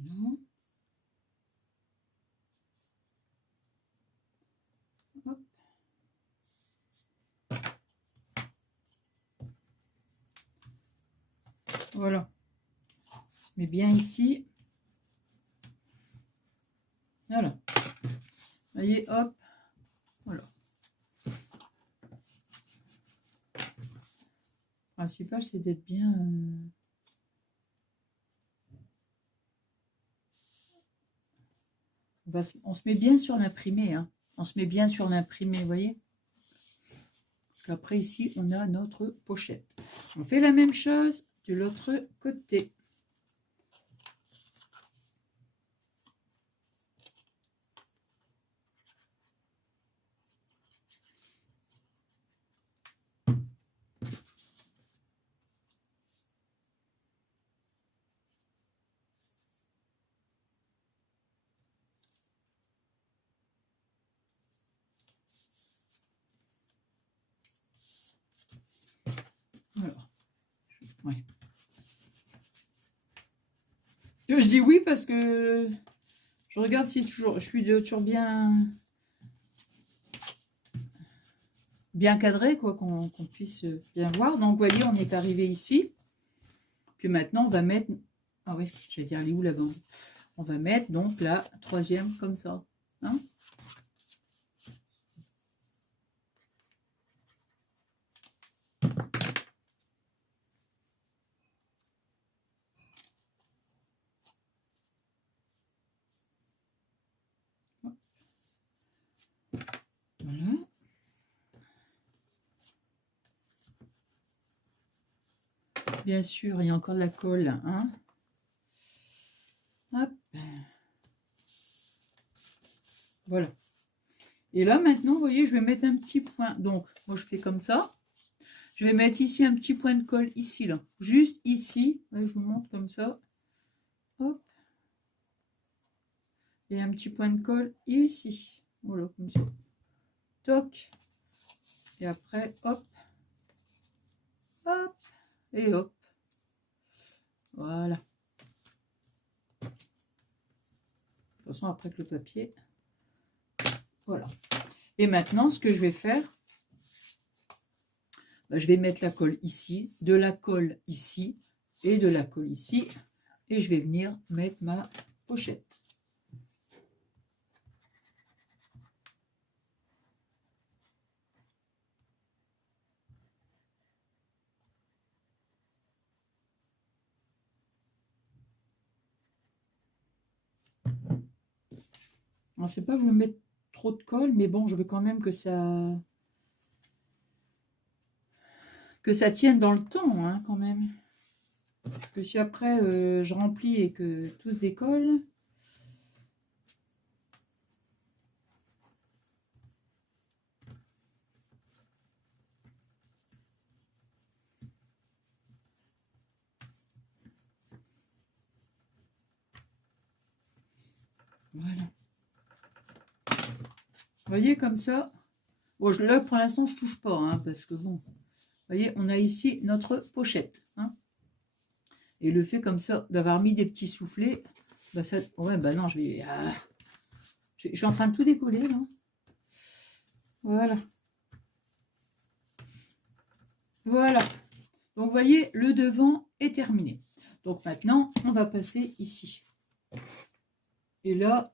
Voilà. Hop. Voilà. On se met bien ici. Voilà. Vous voyez, hop. Voilà. Le principal, c'est d'être bien... on se met bien sur l'imprimé. Hein. On se met bien sur l'imprimé, vous voyez. Parce qu'après, ici, on a notre pochette. On fait la même chose de l'autre côté. je dis oui parce que je regarde si je suis toujours bien cadré, quoi, qu'on puisse bien voir. Donc, vous voyez, on est arrivé ici. Puis maintenant, on va mettre... Ah oui, je vais dire, elle est où la bande? On va mettre donc la troisième comme ça. Hein? Voilà. Bien sûr, il y a encore de la colle. Hein? Hop. Voilà. Et là, maintenant, vous voyez, je vais mettre un petit point. Donc, moi, je fais comme ça. Je vais mettre ici un petit point de colle, ici, là. Juste ici. Ouais, je vous montre comme ça. Hop. Et un petit point de colle ici. Voilà, comme ça. Toc. Et après, hop. Hop. Et hop. Voilà. De toute façon, après que le papier... Voilà. Et maintenant, ce que je vais faire, je vais mettre la colle ici, de la colle ici et de la colle ici. Et je vais venir mettre ma pochette. Alors, c'est pas que je vais mettre trop de colle, mais bon, je veux quand même que ça tienne dans le temps, hein, quand même. Parce que si après je remplis et que tout se décolle, voilà. Vous voyez, comme ça. Bon, là, pour l'instant, je touche pas, hein, parce que bon, vous voyez, on a ici notre pochette. Hein. Et le fait comme ça, d'avoir mis des petits soufflets, bah ça... Ouais, bah non, je vais... Je suis en train de tout décoller, là. Voilà. Voilà. Donc, vous voyez, le devant est terminé. Donc, maintenant, on va passer ici. Et là,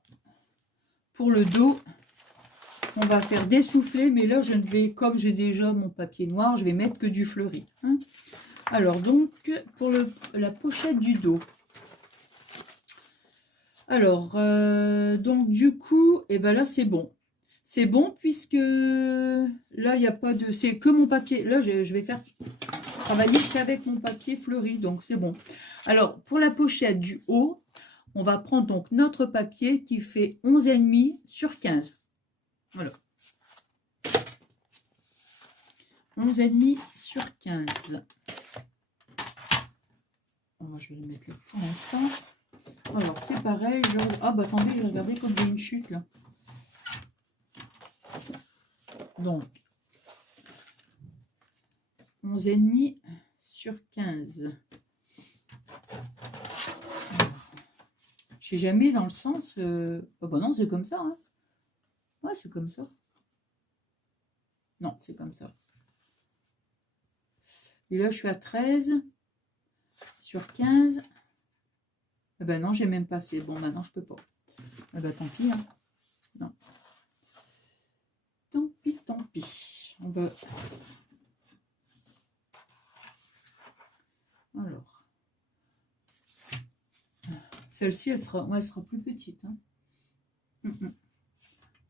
pour le dos, on va faire des soufflets. Mais là, je ne vais, comme j'ai déjà mon papier noir, je vais mettre que du fleuri. Hein. Alors, donc, pour la pochette du dos. Alors, donc, du coup, et ben là, c'est bon. C'est bon puisque là, il n'y a pas de... C'est que mon papier. Là, je vais faire travailler qu'avec mon papier fleuri, donc c'est bon. Alors, pour la pochette du haut, on va prendre donc notre papier qui fait 11,5 sur 15. Voilà. 11,5 sur 15. Moi, je vais le mettre là pour l'instant. Alors, c'est pareil. Ah, bah attendez, je vais regarder comme j'ai une chute là. Donc, 11,5 sur 15. Je sais jamais dans le sens... Oh bah non, c'est comme ça. Hein. Ouais, c'est comme ça. Non, c'est comme ça. Et là, je suis à 13 sur 15. Eh ben non, j'ai même passé. Bon, maintenant, je peux pas. Eh ben, tant pis. Hein. Non. Tant pis, tant pis. On va... Alors. Celle-ci, elle sera plus petite. Hein.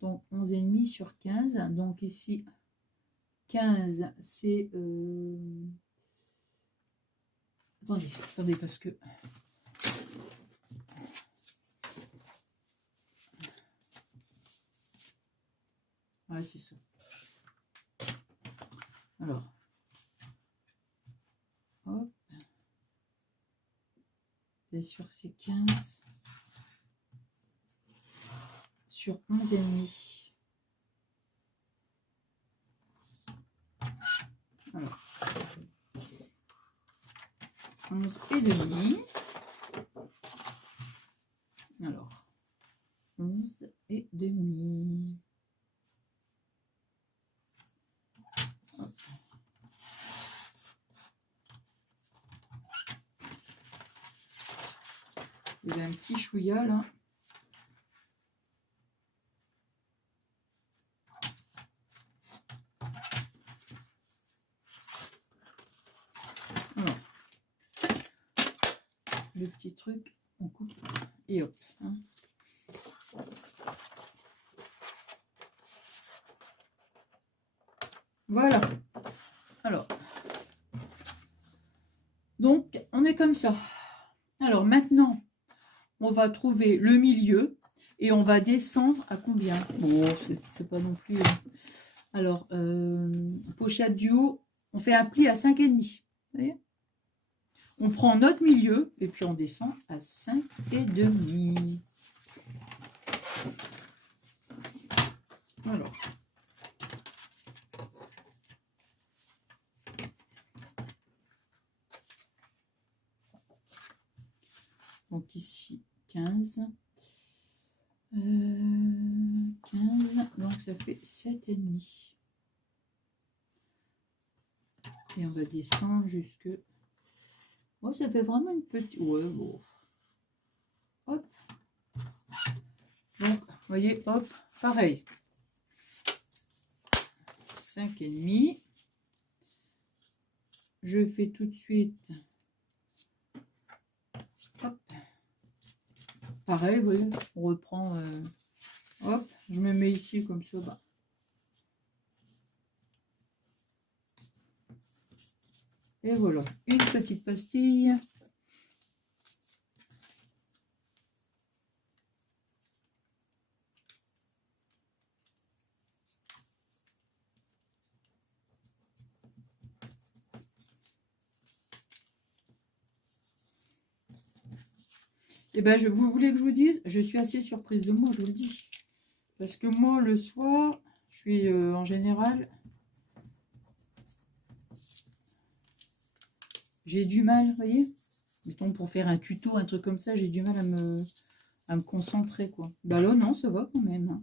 Donc, 11,5 sur 15. Donc, ici, 15, c'est... Attendez, parce que... Ouais, c'est ça. Alors. Hop. Bien sûr que c'est 15 sur 11,5. Alors. 11,5. et demi. Hop. Il y a un petit chouïa là. Alors, le petit truc, on coupe et hop. Hein. Voilà. Alors, donc, on est comme ça. Alors, maintenant, on va trouver le milieu et on va descendre à combien? Bon, c'est pas non plus... Alors, pochette du haut, on fait un pli à 5,5. Vous voyez? On prend notre milieu et puis on descend à 5,5. Alors. Donc ici, 15. 15, donc ça fait 7,5. Et on va descendre jusque... Oh, ça fait vraiment une petite... Ouais, bon. Hop. Donc, vous voyez, hop, pareil. 5,5. Je fais tout de suite... Hop. Pareil, vous voyez, on reprend... hop, je me mets ici comme ça, bah. Et voilà, une petite pastille. Et ben, vous voulez que je vous dise, je suis assez surprise de moi, je vous le dis. Parce que moi, le soir, je suis en général... J'ai du mal, vous voyez, mettons pour faire un tuto, un truc comme ça, j'ai du mal à me concentrer, quoi. Bah là, non, ça va quand même.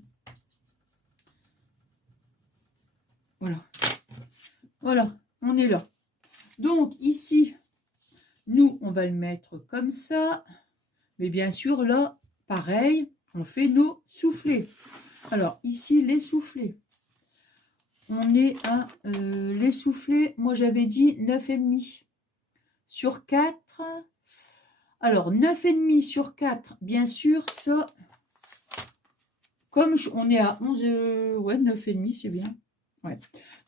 Voilà. Voilà, on est là. Donc, ici, nous, on va le mettre comme ça. Mais bien sûr, là, pareil, on fait nos soufflets. Alors, ici, les soufflets. On est à les soufflets, moi, j'avais dit 9,5. Sur 4, alors 9,5 sur 4, bien sûr, ça, comme on est à 11, ouais, 9,5, c'est bien. Ouais.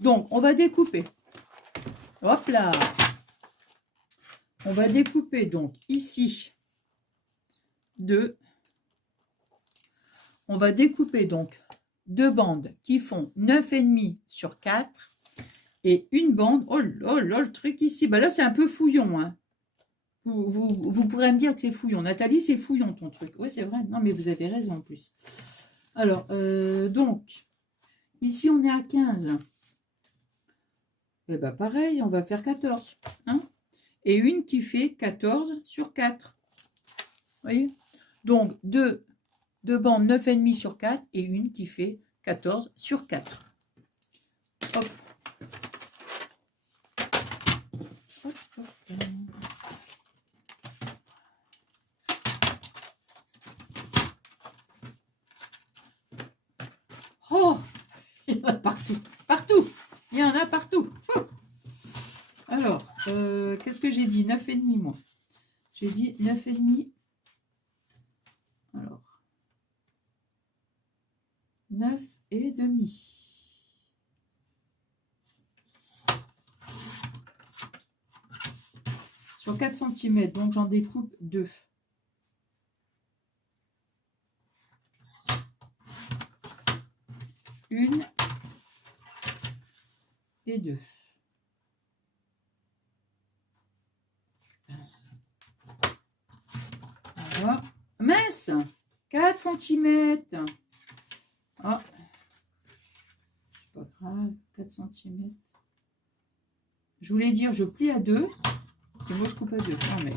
Donc, on va découper. Hop là. On va découper, donc, ici, 2. On va découper, donc, 2 bandes qui font 9,5 sur 4. Et une bande, oh là là, le truc ici, bah là, c'est un peu fouillon, hein. Vous pourrez me dire que c'est fouillon. Nathalie, c'est fouillon ton truc. Oui, c'est vrai. Non, mais vous avez raison en plus. Alors, donc, ici, on est à 15. Et bien, pareil, on va faire 14. Hein, et une qui fait 14 sur 4. Vous voyez? Donc, deux bandes 9,5 sur 4 et une qui fait 14 sur 4. Hop. Hop, hop, hop. Oh, il y en a partout, partout, il y en a partout. Alors, qu'est-ce que j'ai dit? 9,5 moi. J'ai dit 9,5. Alors, 9,5. Sur 4 cm, donc j'en découpe 2. Une et 2. Voilà. Mince, 4 cm. Ah, c'est pas grave, 4 cm. Je voulais dire, je plie à 2. Et moi, je coupe à 2. Non, mais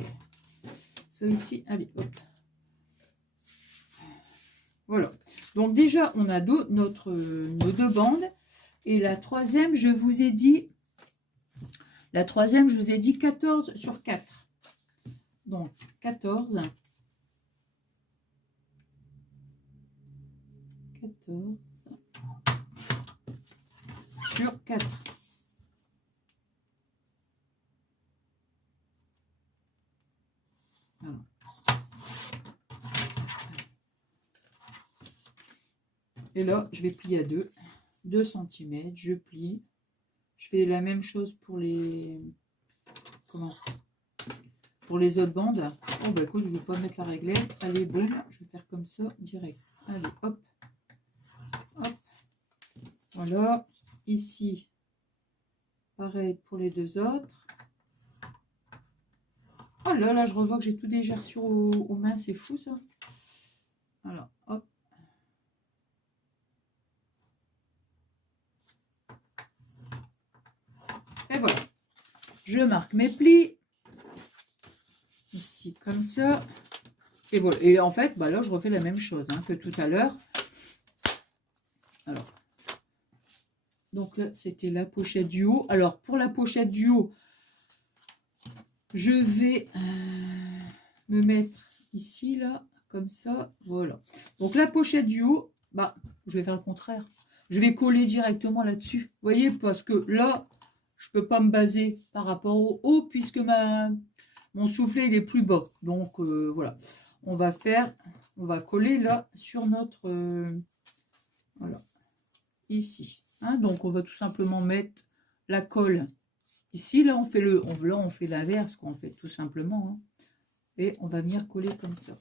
ça ici, allez, hop. Voilà. Donc déjà, on a nos deux bandes. Et la troisième, je vous ai dit, 14 sur 4. Donc 14 sur 4. Voilà. Et là, je vais plier à 2 cm, je plie. Je fais la même chose pour les pour les autres bandes. Oh bah écoute, je ne vais pas mettre la réglette. Allez, boum, je vais faire comme ça, direct. Allez, hop, hop. Voilà, ici, pareil pour les deux autres. Oh là là, je revois que j'ai tout déjà reçu aux mains, c'est fou ça. Voilà, hop. Et voilà. Je marque mes plis. Ici, comme ça. Et voilà. Et en fait, bah là, je refais la même chose que tout à l'heure. Alors. Donc là, c'était la pochette du haut. Alors, pour la pochette du haut, je vais me mettre ici, là, comme ça. Voilà. Donc, la pochette du haut, bah, je vais faire le contraire. Je vais coller directement là-dessus. Vous voyez, parce que là, je ne peux pas me baser par rapport au haut, puisque mon soufflet, il est plus bas. Donc, voilà. On va coller là sur notre... voilà. Ici. Donc, on va tout simplement mettre la colle ici. Là, on fait l'inverse, on fait tout simplement. Et on va venir coller comme ça.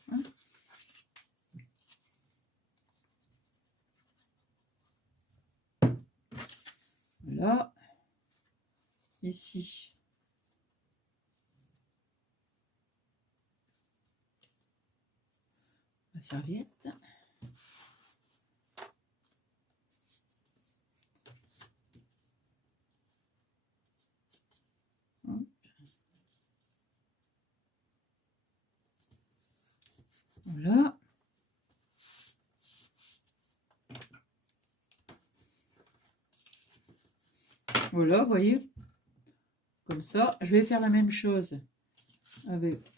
Voilà. Ici. La serviette. Voilà. Voilà, vous voyez. Comme ça. Je vais faire la même chose avec...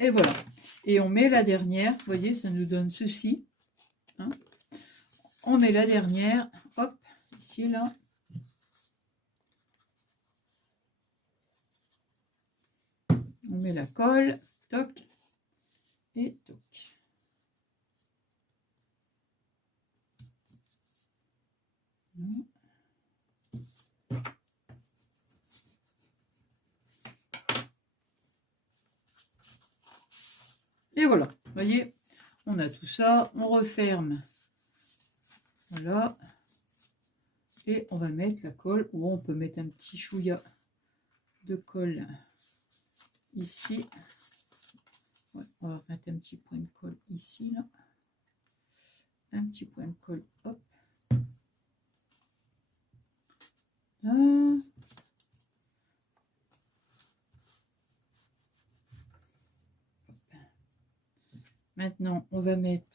Et voilà. Et on met la dernière. Vous voyez, ça nous donne ceci. On met la dernière. Hop, ici, là. On met la colle. Toc. Et toc. Et voilà, vous voyez, on a tout ça, on referme. Voilà. Et on va mettre la colle, ou on peut mettre un petit chouïa de colle ici. Ouais, on va mettre un petit point de colle ici, là. Un petit point de colle, hop. Là. Maintenant, on va mettre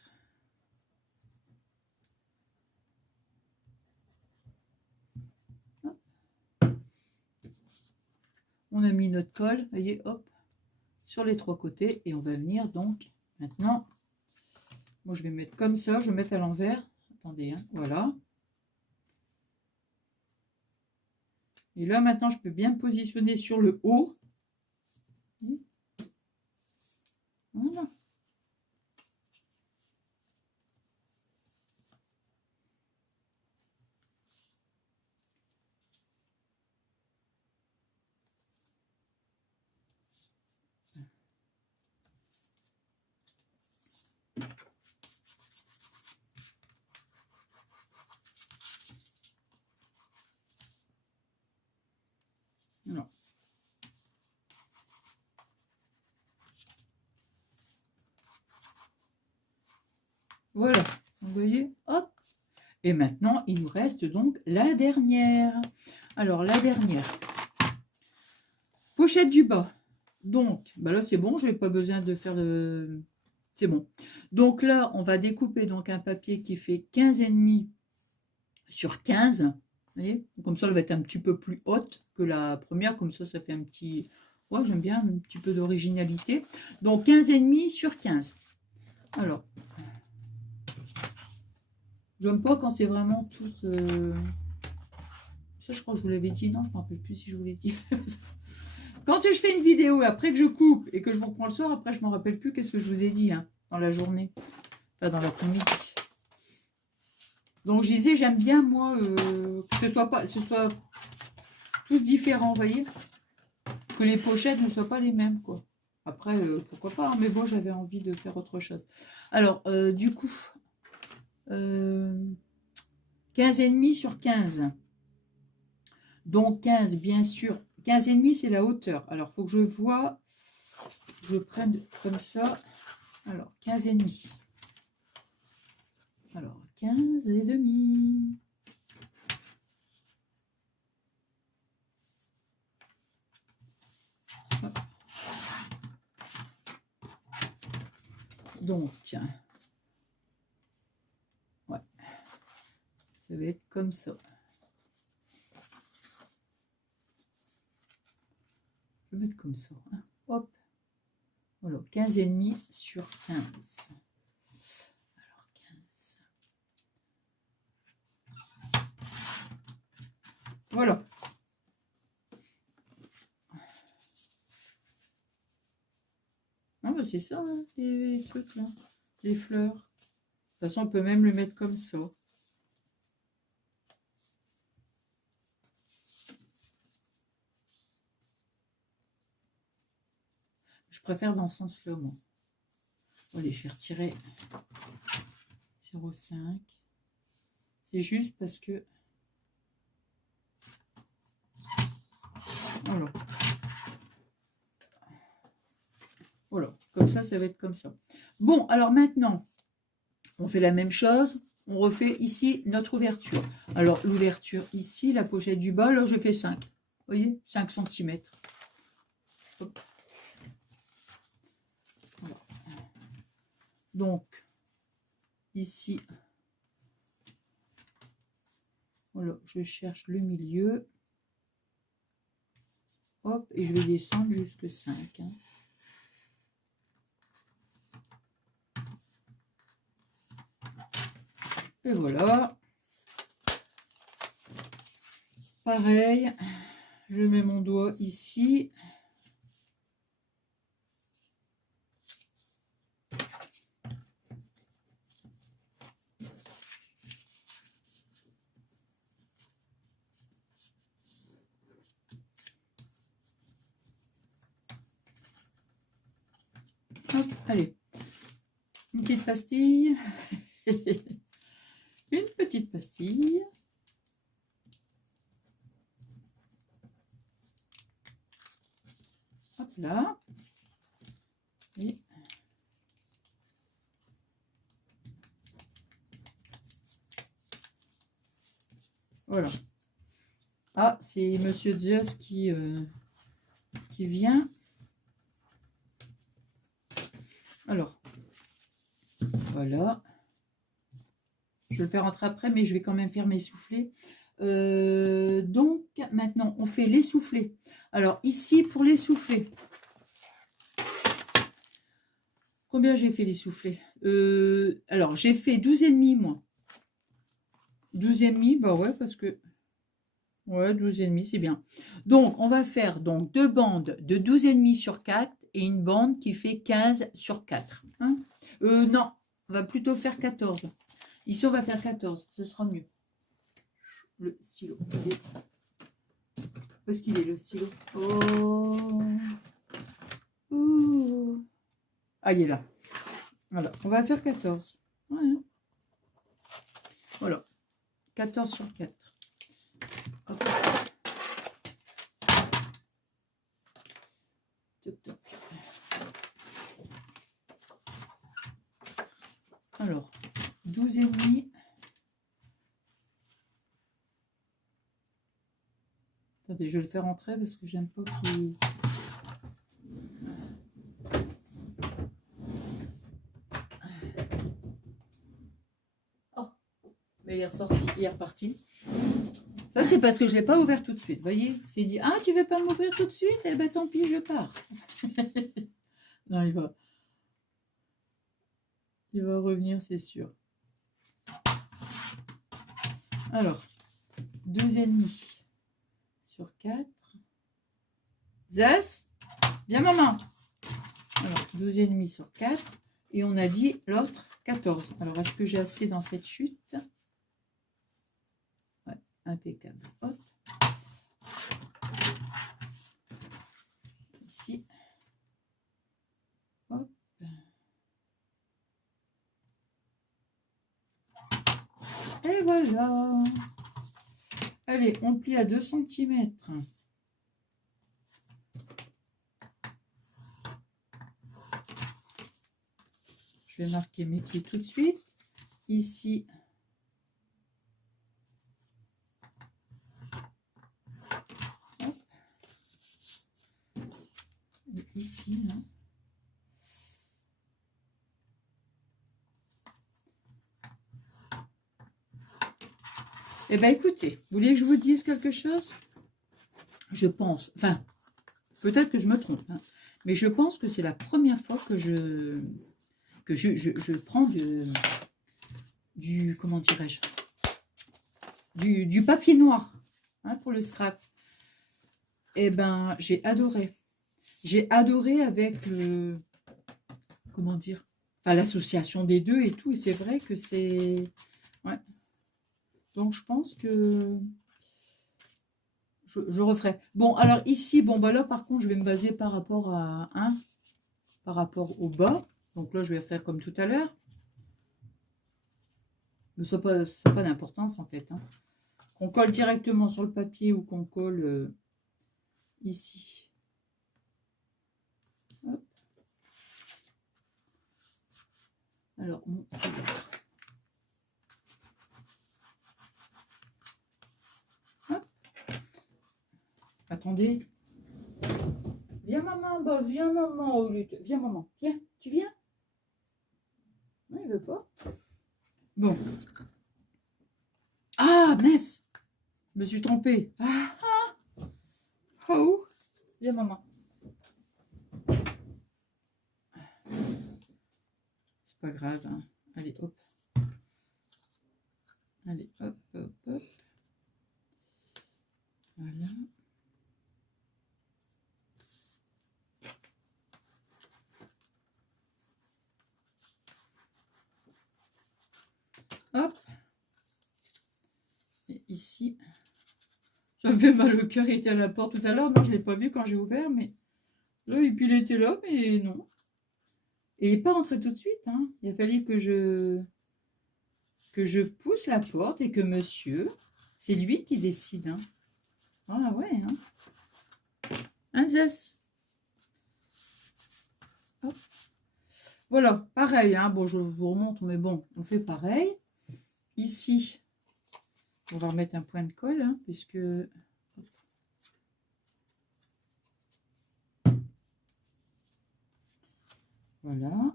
on a mis notre colle, voyez, hop, sur les trois côtés, et on va venir donc maintenant, moi je vais mettre comme ça, je vais mettre à l'envers, attendez, voilà. Et là maintenant, je peux bien me positionner sur le haut. Voilà. Alors. Voilà, vous voyez, hop. Et maintenant, il nous reste donc la dernière. Alors, la dernière. Pochette du bas. Donc, bah là, c'est bon, je n'ai pas besoin de faire le... C'est bon. Donc là, on va découper donc un papier qui fait 15,5 sur 15. Vous voyez, comme ça, elle va être un petit peu plus haute que la première. Comme ça fait un petit... Ouais, j'aime bien un petit peu d'originalité. Donc, 15,5 sur 15. Alors, j'aime pas quand c'est vraiment tout... Ça, je crois que je vous l'avais dit. Non, je ne me rappelle plus si je vous l'ai dit. Quand je fais une vidéo, après que je coupe et que je vous reprends le soir, après, je ne me rappelle plus qu'est-ce que je vous ai dit dans la journée. Enfin, dans l'après-midi. Donc, je disais, j'aime bien, moi, que ce soit tous différents, vous voyez. Que les pochettes ne soient pas les mêmes, quoi. Après, pourquoi pas, hein, mais bon, j'avais envie de faire autre chose. Alors, du coup, 15,5 sur 15. Donc, 15, bien sûr. 15,5, c'est la hauteur. Alors, il faut que je vois, je prenne comme ça. Alors, 15,5. Alors, 15,5. Donc, ouais, ça va être comme ça. Je vais mettre comme ça. Hein. Hop. Voilà, 15,5 sur 15. Alors, 15. Voilà. Ah bah c'est ça, hein, les trucs là. Les fleurs. De toute façon, on peut même le mettre comme ça. Je préfère dans ce sens-là, moi. Allez, je vais retirer 0,5. C'est juste parce que... Voilà. Voilà, comme ça va être comme ça. Bon, alors maintenant, on fait la même chose. On refait ici notre ouverture. Alors, l'ouverture ici, la pochette du bas, là, je fais 5. Vous voyez, 5 cm. Hop. Voilà. Donc, ici, voilà, je cherche le milieu. Hop, et je vais descendre jusque 5. Hein. Et voilà. Pareil, je mets mon doigt ici. Hop, allez. Une petite pastille. Une petite pastille. Hop là. Et voilà. Ah, c'est Monsieur Zeus qui vient. Alors, voilà. Je vais le faire rentrer après, mais je vais quand même faire mes soufflets. Donc, maintenant, on fait les soufflets. Alors, ici, pour les soufflets, combien j'ai fait les soufflets? Alors, j'ai fait 12,5 moi. 12,5, bah ouais, parce que... Ouais, 12,5, c'est bien. Donc, on va faire donc 2 bandes de 12,5 sur 4 et une bande qui fait 15 sur 4. Hein, non, on va plutôt faire 14. Ici, on va faire 14, ce sera mieux. Le stylo. Où est-ce qu'il est, le stylo? Oh. Ouh. Ah, il est là. Voilà, on va faire 14. Ouais. Voilà, 14 sur 4. Hop. Attendez, je vais le faire entrer parce que j'aime pas qu'il... Oh, mais il est ressorti, il est reparti. Ça, c'est parce que je ne l'ai pas ouvert tout de suite. Vous voyez, c'est dit, ah, tu veux pas m'ouvrir tout de suite? Eh ben, tant pis, je pars. Non, il va revenir, c'est sûr. Alors, 2,5 sur 4. Zes, viens maman. Alors, 12,5 sur 4. Et on a dit l'autre 14. Alors, est-ce que j'ai assez dans cette chute? Ouais, impeccable. Hop. Ici. Hop. Et voilà. Allez, on plie à 2 cm. Je vais marquer mes plis tout de suite. Ici. Hop. Et ici. Hein. Eh bien, écoutez, vous voulez que je vous dise quelque chose? Je pense, enfin, peut-être que je me trompe, hein, mais je pense que c'est la première fois que je prends du comment dirais-je, du papier noir hein, pour le scrap. Eh ben, j'ai adoré. J'ai adoré avec le, comment dire, enfin, l'association des deux et tout, et c'est vrai que c'est... Ouais. Donc, je pense que je referai. Bon, alors ici, bon, bah là, par contre, je vais me baser par rapport à par rapport au bas. Donc là, je vais faire comme tout à l'heure. Mais ça n'a pas d'importance, en fait. Hein. Qu'on colle directement sur le papier ou qu'on colle ici. Hop. Alors, bon, hop. Attendez. Viens maman, bah viens maman, au lieu de... Viens maman, viens, tu viens? Non, il veut pas. Bon. Ah, mince. Je me suis trompée. Ah, ah. Oh. Viens maman. C'est pas grave, hein. Allez, hop. Allez, hop, hop, hop. Voilà. Hop. Et ici. J'avais mal au cœur, il était à la porte tout à l'heure. Non, je ne l'ai pas vu quand j'ai ouvert, mais là, et puis il était là, mais non. Et il n'est pas rentré tout de suite. Hein. Il a fallu que je pousse la porte et que monsieur, c'est lui qui décide. Hein. Ah ouais, hein. Un zeste. Hop. Voilà, pareil. Hein. Bon, je vous remonte, mais bon, on fait pareil. Ici, on va remettre un point de colle, hein, puisque... Voilà.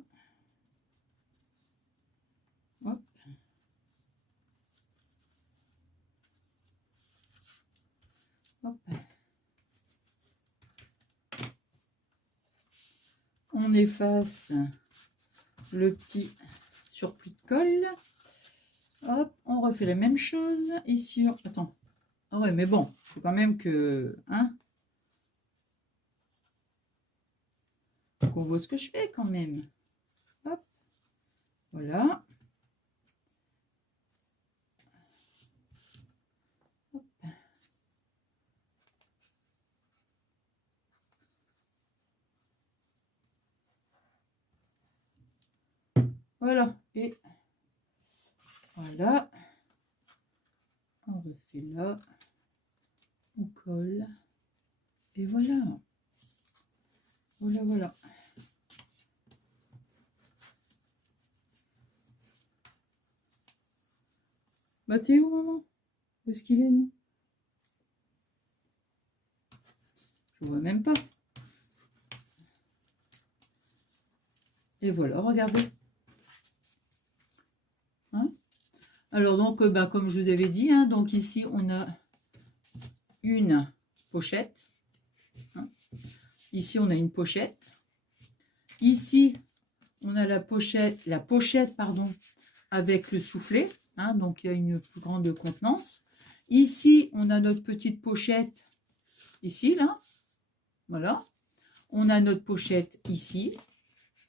Hop. Hop. On efface le petit surplus de colle. Hop, on refait la même chose. Ici, attends. Ah ouais, mais bon, il faut quand même que... Hein, qu'on voit ce que je fais quand même. Hop. Voilà. Hop. Voilà. Et voilà. On refait là. On colle. Et voilà. Voilà, voilà. Bah, t'es où, maman? Où est-ce qu'il est, nous? Je vois même pas. Et voilà, regardez. Hein? Alors donc, comme je vous avais dit, hein, donc ici on a une pochette. Hein. Ici on a une pochette. Ici on a la pochette pardon, avec le soufflet. Hein, donc il y a une plus grande contenance. Ici on a notre petite pochette. Ici là. Voilà. On a notre pochette ici.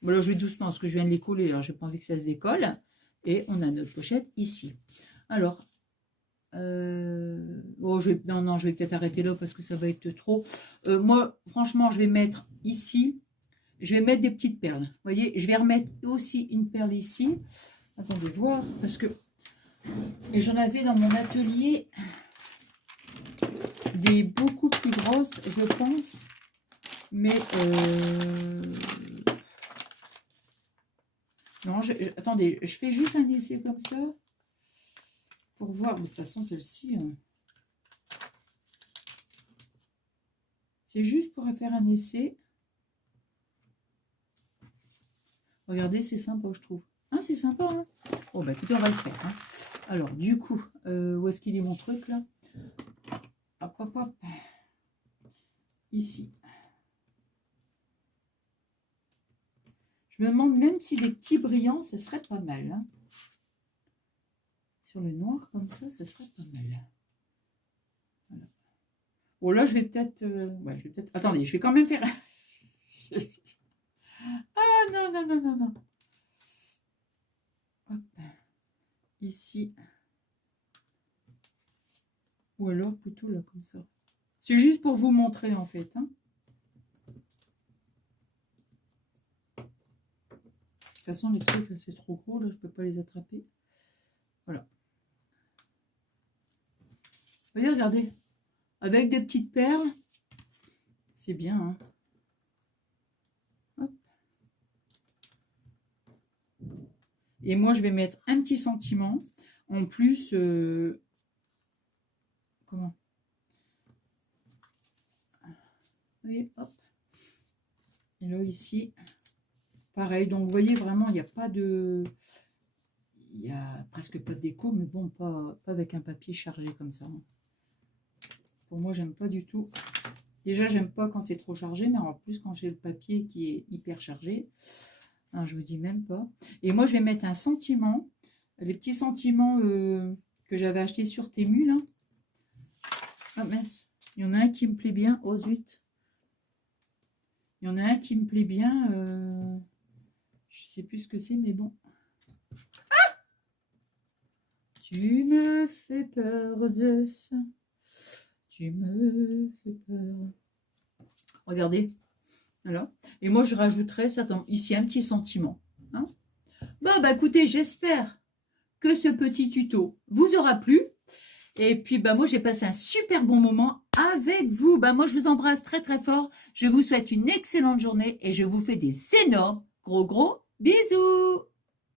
Bon, là, je vais doucement parce que je viens de les coller. Alors, je n'ai pas envie que ça se décolle. Et on a notre pochette ici. Alors, oh, non, je vais peut-être arrêter là parce que ça va être trop. Moi, franchement, je vais mettre ici. Je vais mettre des petites perles. Vous voyez, je vais remettre aussi une perle ici. Attendez, voir. Parce que j'en avais dans mon atelier des beaucoup plus grosses, je pense. Mais non, attendez, je fais juste un essai comme ça pour voir. Mais de toute façon, celle-ci, c'est juste pour faire un essai. Regardez, c'est sympa, je trouve. Ah, c'est sympa, hein. Bon, bah écoutez, on va le faire. Hein. Alors, du coup, où est-ce qu'il est mon truc, là? Hop, hop, hop. Ici. Je me demande même si des petits brillants, ce serait pas mal. Hein. Sur le noir, comme ça, ce serait pas mal. Voilà. Bon, là, je vais peut-être... ouais, je vais peut-être... Attendez, je vais quand même faire... ah, non, non, non, non, non. Hop. Ici. Ou alors, plutôt là, comme ça. C'est juste pour vous montrer, en fait. Hein. De toute façon, les trucs, c'est trop gros, là, je ne peux pas les attraper. Voilà. Vous voyez, regardez. Avec des petites perles, c'est bien. Hein. Hop. Et moi, je vais mettre un petit sentiment. En plus, comment? Vous voyez, hop. Et là, ici... Pareil, donc vous voyez vraiment, il n'y a pas de... Il n'y a presque pas de déco, mais bon, pas avec un papier chargé comme ça. Pour moi, j'aime pas du tout. Déjà, j'aime pas quand c'est trop chargé, mais en plus, quand j'ai le papier qui est hyper chargé, hein, je vous dis même pas. Et moi, je vais mettre un sentiment, les petits sentiments que j'avais achetés sur Temu, là. Ah mince, il y en a un qui me plaît bien. Oh zut. Il y en a un qui me plaît bien... Je sais plus ce que c'est, mais bon. Ah! Tu me fais peur de ça. Tu me fais peur. Regardez. Voilà. Et moi, je rajouterai ça dans, ici un petit sentiment. Hein. Bon, bah écoutez, j'espère que ce petit tuto vous aura plu. Et puis, bah moi, j'ai passé un super bon moment avec vous. Bah moi, je vous embrasse très, très fort. Je vous souhaite une excellente journée et je vous fais des énormes gros bisous.